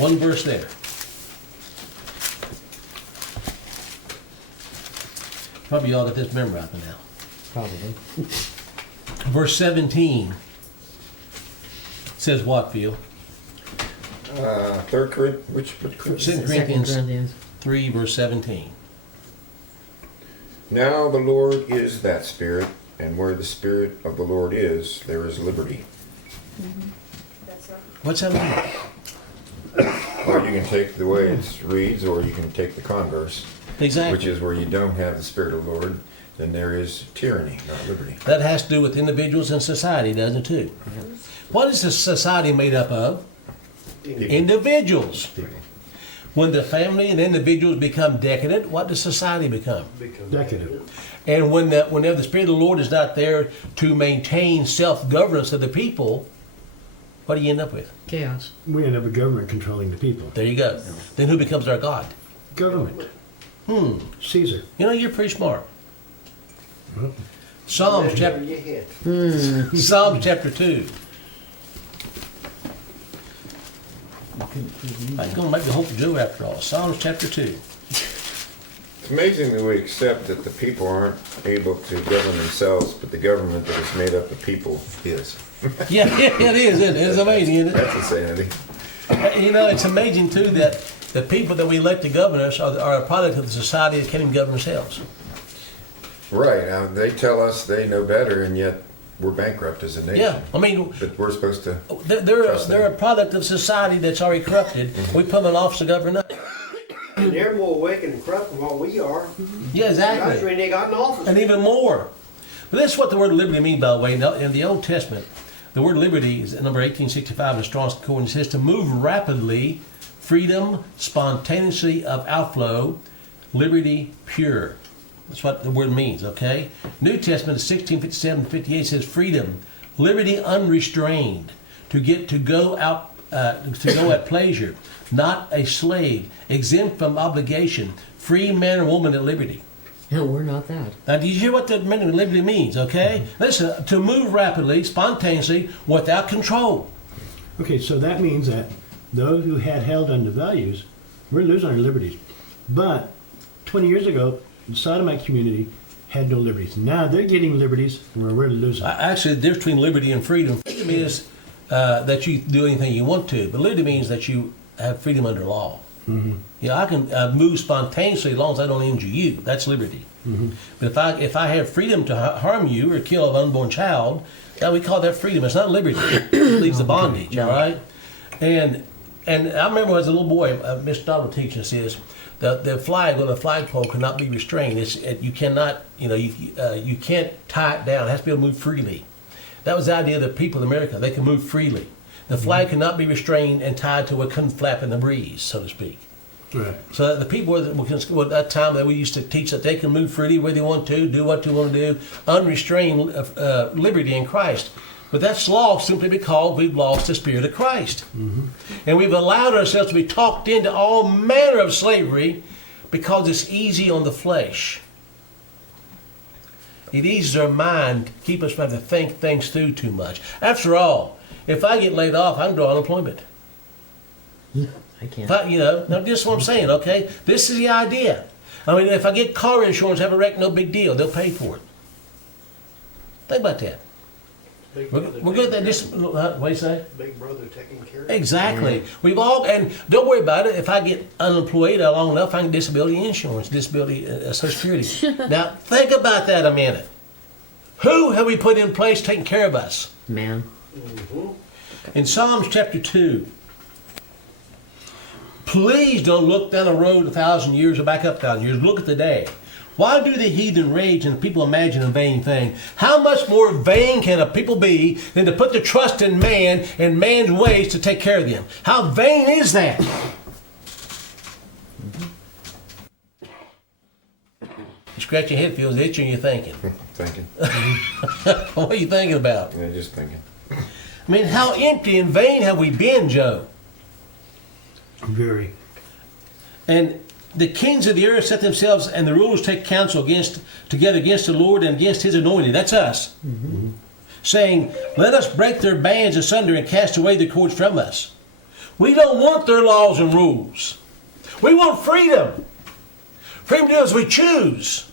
One verse there. Probably all got this memorized now. Probably. Verse 17 says what, Phil? 3 Corinthians, which 2 Corinthians 3, verse 17. Now the Lord is that Spirit, and where the Spirit of the Lord is, there is liberty. What's that mean? Or you can take the way it reads, or you can take the converse. Exactly. Which is where you don't have the Spirit of the Lord, then there is tyranny, not liberty. That has to do with individuals and society, doesn't it, too? What is the society made up of? Individuals. When the family and individuals become decadent, what does society become? Decadent. And whenever the Spirit of the Lord is not there to maintain self-governance of the people, what do you end up with? Chaos. We end up with government controlling the people. There you go. Then who becomes our God? Government. Caesar. You know, you're pretty smart. Psalms chapter 2. I'm going to make the hope of Joe after all. Psalms chapter 2. It's amazing that we accept that the people aren't able to govern themselves, but the government that is made up of people is. Yeah, it is, isn't it? It's amazing, isn't it? That's insanity. You know, it's amazing, too, that the people that we elect to govern us are a product of the society that can't even govern themselves. Right. Now, they tell us they know better, and yet we're bankrupt as a nation. Yeah, I mean, but we're supposed to. They're a product of society that's already corrupted. We put them in office to govern us. And they're more wicked and corrupt than what we are. Yeah, exactly. That's when they got in office. And even more. But that's what the word liberty means, by the way. In the Old Testament, the word liberty is number 1865 in Strong's Concordance. It says to move rapidly, freedom, spontaneously of outflow, liberty pure. That's what the word means, okay? New Testament, 1657-58 says freedom, liberty unrestrained, to go at pleasure, not a slave, exempt from obligation, free man or woman at liberty. No, we're not that. Now, do you hear what the meaning of liberty means, okay? Listen, to move rapidly, spontaneously, without control. Okay, so that means that those who had held unto values, we're losing our liberties. But 20 years ago, the sodomite community had no liberties. Now they're getting liberties where we're losing. Actually, the difference between liberty and freedom is that you do anything you want to, but liberty means that you have freedom under law. Mm-hmm. Yeah, I can move spontaneously as long as I don't injure you. That's liberty. Mm-hmm. But if I have freedom to harm you or kill an unborn child, now we call that freedom. It's not liberty. It leads to bondage. All right. And I remember when I was a little boy, Miss Donald teaching us this. The flag on the flagpole cannot be restrained. You cannot, you can't tie it down. It has to be able to move freely. That was the idea of the people of America. They can move freely. The flag cannot be restrained and tied to it couldn't flap in the breeze, so to speak. Right. So the people at that time that we used to teach that they can move freely where they want to, do what they want to do, unrestrained liberty in Christ. But that's lost simply because we've lost the Spirit of Christ. Mm-hmm. And we've allowed ourselves to be talked into all manner of slavery because it's easy on the flesh. It eases our mind to keep us from having to think things through too much. After all, if I get laid off, I can draw unemployment. I can't. Now this is what I'm saying, okay? This is the idea. I mean, if I get car insurance, have a wreck, no big deal. They'll pay for it. Think about that. We're good at this. What do you say? Big brother taking care of Exactly. Mm-hmm. We've all, and don't worry about it. If I get unemployed long enough, I can disability insurance, disability Social Security. Now, think about that a minute. Who have we put in place taking care of us? Man. Mm-hmm. In Psalms chapter 2, Please don't look down the road 1,000 years or back up 1,000 years. Look at today. Why do the heathen rage and the people imagine a vain thing? How much more vain can a people be than to put their trust in man and man's ways to take care of them? How vain is that? You scratch your head, feels itchy, and you're thinking. Thinking. What are you thinking about? Yeah, just thinking. I mean, how empty and vain have we been, Joe? Very. And the kings of the earth set themselves, and the rulers take counsel together against the Lord and against his anointed. That's us. Mm-hmm. Saying, let us break their bands asunder and cast away their cords from us. We don't want their laws and rules. We want freedom. Freedom to do as we choose.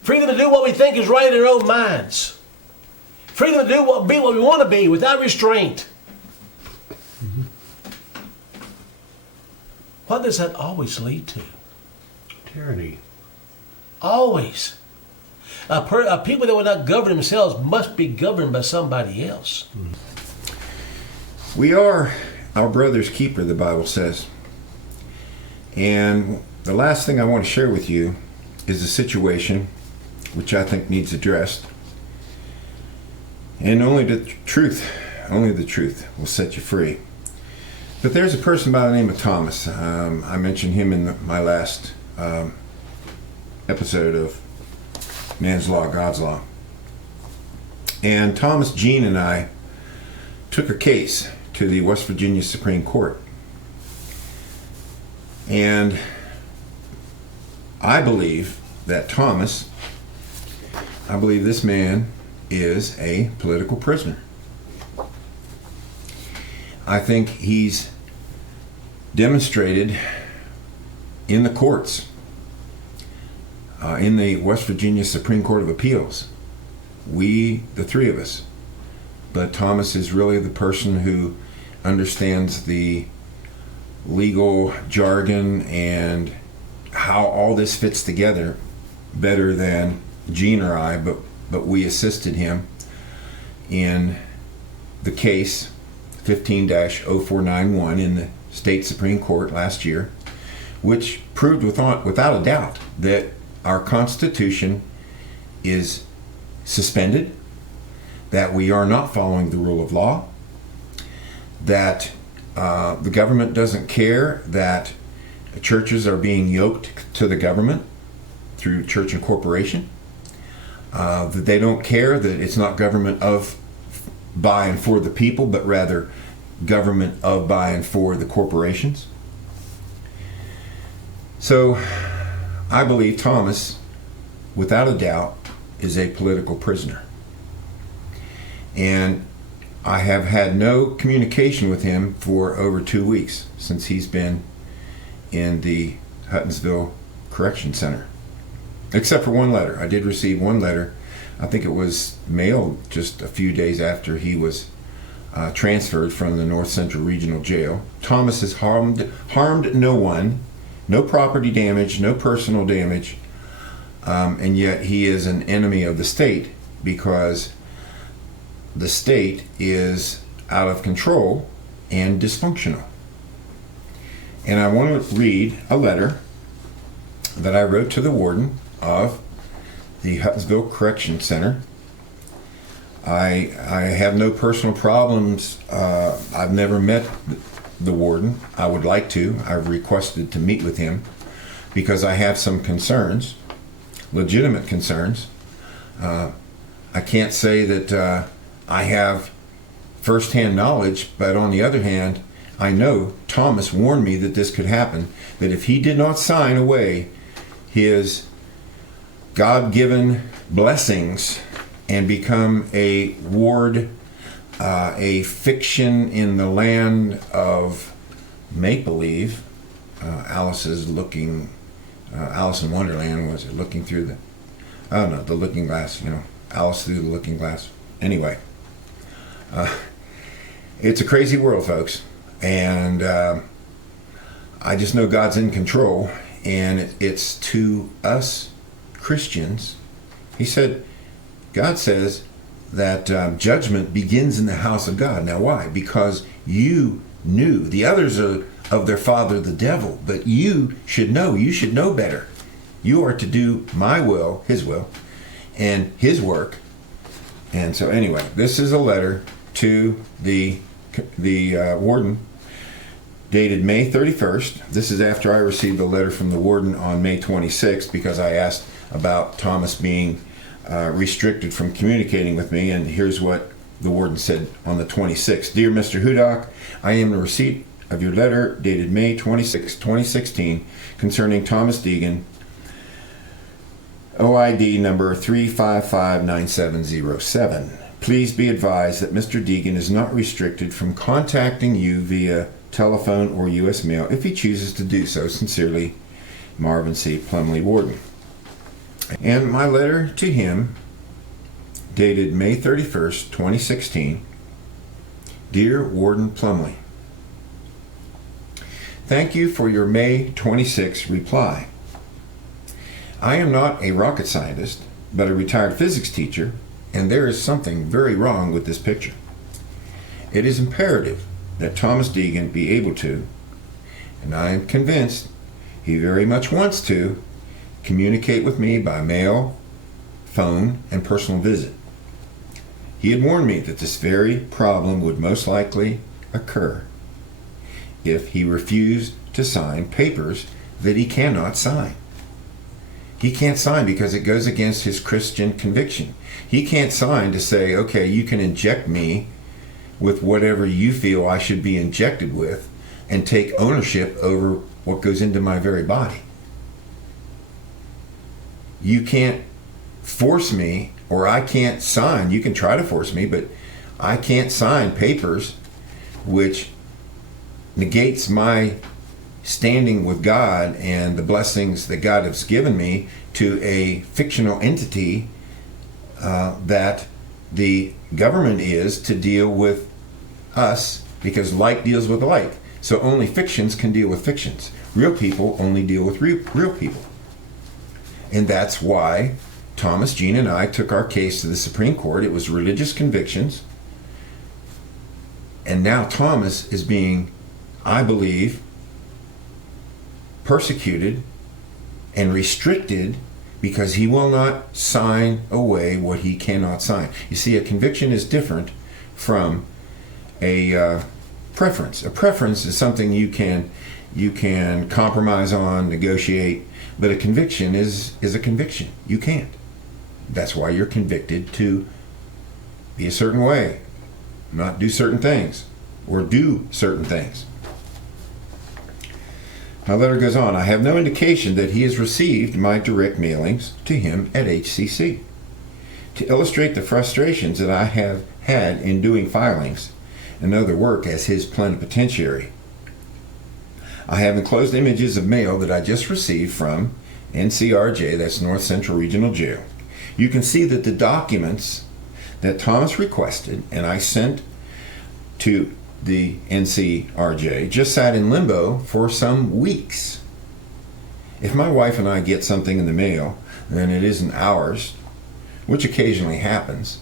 Freedom to do what we think is right in our own minds. Freedom to be what we want to be without restraint. Mm-hmm. What does that always lead to? Tyranny. Always. A people that will not govern themselves must be governed by somebody else. We are our brother's keeper, the Bible says. And the last thing I want to share with you is a situation which I think needs addressed. And only the truth will set you free. But there's a person by the name of Thomas. I mentioned him in my last episode of Man's Law, God's Law. And Thomas, Jean, and I took a case to the West Virginia Supreme Court. And I believe that Thomas, I believe this man is a political prisoner. I think he's demonstrated in the courts, in the West Virginia Supreme Court of Appeals. We, the three of us, but Thomas is really the person who understands the legal jargon and how all this fits together better than Gene or I, but we assisted him in the case 15-0491 in the state Supreme Court last year, which proved without a doubt that our Constitution is suspended, that we are not following the rule of law, that the government doesn't care that churches are being yoked to the government through church and corporation, that they don't care that it's not government of, by, and for the people, but rather government of, by, and for the corporations. So I believe Thomas, without a doubt, is a political prisoner. And I have had no communication with him for over 2 weeks since he's been in the Huttonsville Correction Center. Except for one letter. I did receive one letter. I think it was mailed just a few days after he was transferred from the North Central Regional Jail. Thomas has harmed no one, no property damage, no personal damage, and yet he is an enemy of the state because the state is out of control and dysfunctional. And I want to read a letter that I wrote to the warden of the Huttonsville Correction Center. I have no personal problems. I've never met the warden. I would like to. I've requested to meet with him because I have some concerns, legitimate concerns. I can't say that I have firsthand knowledge, but on the other hand, I know Thomas warned me that this could happen, that if he did not sign away his God-given blessings and become a ward, a fiction in the land of make-believe, Alice in Wonderland, was it looking through the, I don't know, the looking glass, Alice through the looking glass. Anyway, it's a crazy world, folks, and I just know God's in control, and it's to us Christians. He said, God says that judgment begins in the house of God. Now why? Because you knew. The others are of their father the devil. But you should know better. You are to do my will, his will, and his work. And so anyway, this is a letter to the warden dated May 31st. This is after I received a letter from the warden on May 26th because I asked about Thomas being restricted from communicating with me, and here's what the warden said on the 26th. Dear Mr. Hudok, I am in receipt of your letter dated May 26, 2016 concerning Thomas Deegan, OID number 3559707. Please be advised that Mr. Deegan is not restricted from contacting you via telephone or U.S. mail if he chooses to do so. Sincerely, Marvin C. Plumley, Warden. And my letter to him, dated May 31st, 2016. Dear Warden Plumley, thank you for your May 26 reply. I am not a rocket scientist, but a retired physics teacher, and there is something very wrong with this picture. It is imperative that Thomas Deegan be able to, and I am convinced he very much wants to, communicate with me by mail, phone, and personal visit. He had warned me that this very problem would most likely occur if he refused to sign papers that he cannot sign. He can't sign because it goes against his Christian conviction. He can't sign to say, okay, you can inject me with whatever you feel I should be injected with and take ownership over what goes into my very body. You can't force me, or I can't sign. You can try to force me, but I can't sign papers which negates my standing with God and the blessings that God has given me to a fictional entity that the government is to deal with us, because like deals with like. So only fictions can deal with fictions. Real people only deal with real people. And that's why Thomas, Jean, and I took our case to the Supreme Court. It was religious convictions. And now Thomas is being, I believe, persecuted and restricted because he will not sign away what he cannot sign. You see, a conviction is different from a preference. A preference is something you can compromise on, negotiate, but a conviction is a conviction. You can't. That's why you're convicted to be a certain way, not do certain things, or do certain things. My letter goes on. I have no indication that he has received my direct mailings to him at HCC. To illustrate the frustrations that I have had in doing filings and other work as his plenipotentiary, I have enclosed images of mail that I just received from NCRJ, that's North Central Regional Jail. You can see that the documents that Thomas requested and I sent to the NCRJ just sat in limbo for some weeks. If my wife and I get something in the mail, then it isn't ours, which occasionally happens.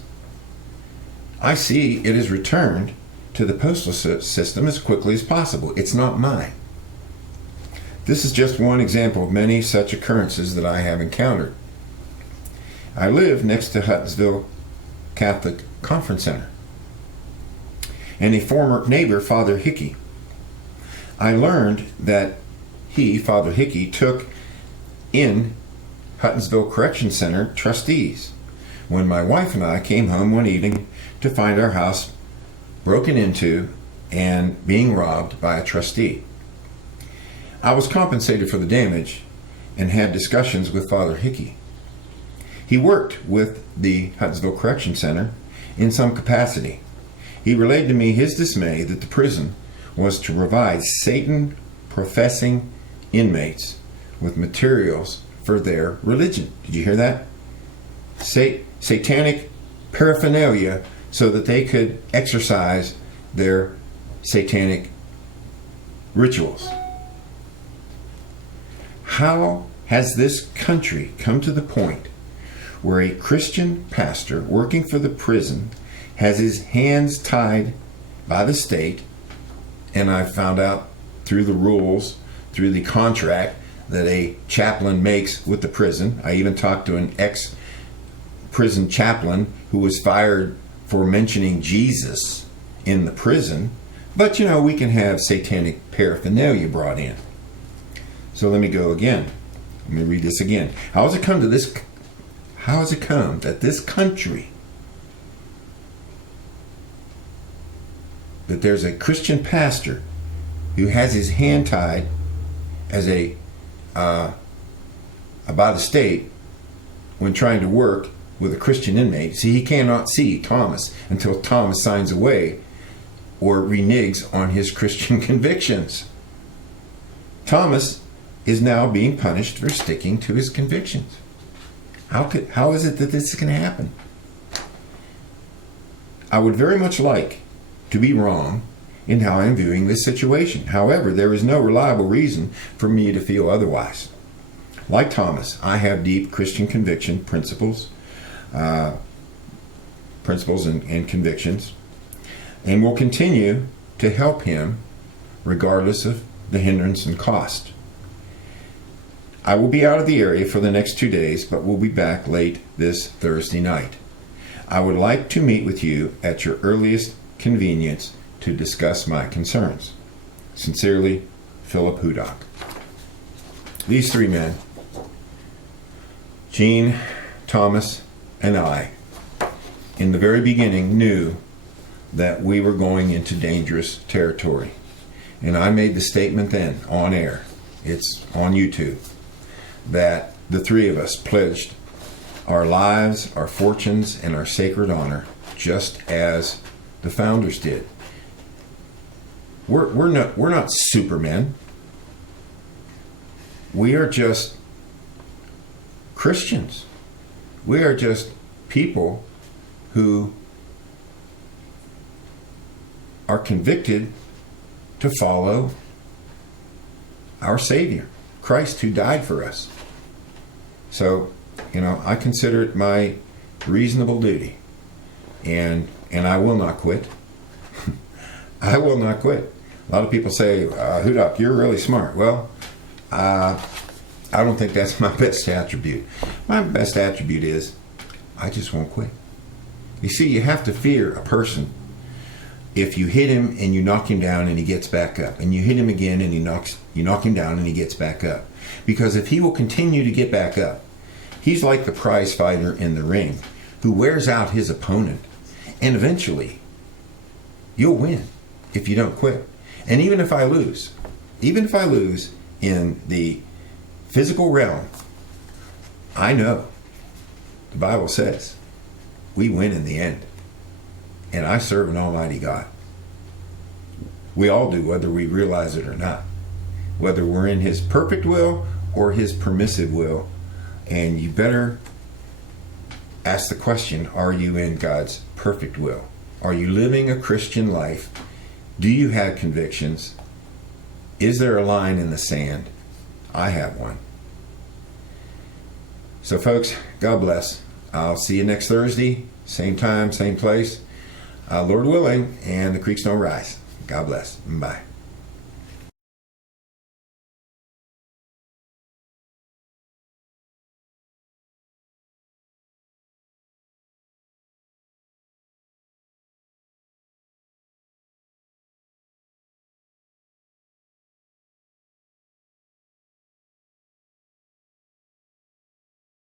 I see it is returned to the postal system as quickly as possible. It's not mine. This is just one example of many such occurrences that I have encountered. I live next to Huttonsville Catholic Conference Center and a former neighbor, Father Hickey. I learned that he, Father Hickey, took in Huttonsville Correction Center trustees when my wife and I came home one evening to find our house broken into and being robbed by a trustee. I was compensated for the damage and had discussions with Father Hickey. He worked with the Huttonsville Correction Center in some capacity. He relayed to me his dismay that the prison was to provide Satan-professing inmates with materials for their religion. Did you hear that? Satanic paraphernalia so that they could exercise their satanic rituals. How has this country come to the point where a Christian pastor working for the prison has his hands tied by the state, and I found out through the rules, through the contract that a chaplain makes with the prison. I even talked to an ex-prison chaplain who was fired for mentioning Jesus in the prison. But you know, we can have satanic paraphernalia brought in. So let me go again. Let me read this again. How has it come that this country, that there's a Christian pastor who has his hand tied as by the state when trying to work with a Christian inmate? See, he cannot see Thomas until Thomas signs away or reneges on his Christian convictions. Thomas is now being punished for sticking to his convictions. How is it that this can happen? I would very much like to be wrong in how I'm viewing this situation. However, there is no reliable reason for me to feel otherwise. Like Thomas, I have deep Christian conviction principles and convictions, and will continue to help him regardless of the hindrance and cost. I will be out of the area for the next 2 days, but will be back late this Thursday night. I would like to meet with you at your earliest convenience to discuss my concerns. Sincerely, Phillip Hudok. These three men, Gene, Thomas, and I, in the very beginning knew that we were going into dangerous territory. And I made the statement then, on air, it's on YouTube, that the three of us pledged our lives, our fortunes, and our sacred honor, just as the founders did. We're not supermen. We are just Christians. We are just people who are convicted to follow our Savior, Christ, who died for us. So, you know, I consider it my reasonable duty, and I will not quit. I will not quit. A lot of people say, Hudok, you're really smart. Well, I don't think that's my best attribute. My best attribute is I just won't quit. You see, you have to fear a person if you hit him and you knock him down and he gets back up, and you hit him again and you knock him down and he gets back up. Because if he will continue to get back up, he's like the prize fighter in the ring who wears out his opponent, and eventually you'll win if you don't quit. And even if I lose in the physical realm, I know the Bible says we win in the end. And I serve an almighty God. We all do, whether we realize it or not. Whether we're in his perfect will or his permissive will. And you better ask the question, are you in God's perfect will? Are you living a Christian life? Do you have convictions? Is there a line in the sand? I have one. So folks, God bless. I'll see you next Thursday, same time, same place. Lord willing, and the creeks don't rise. God bless. Bye.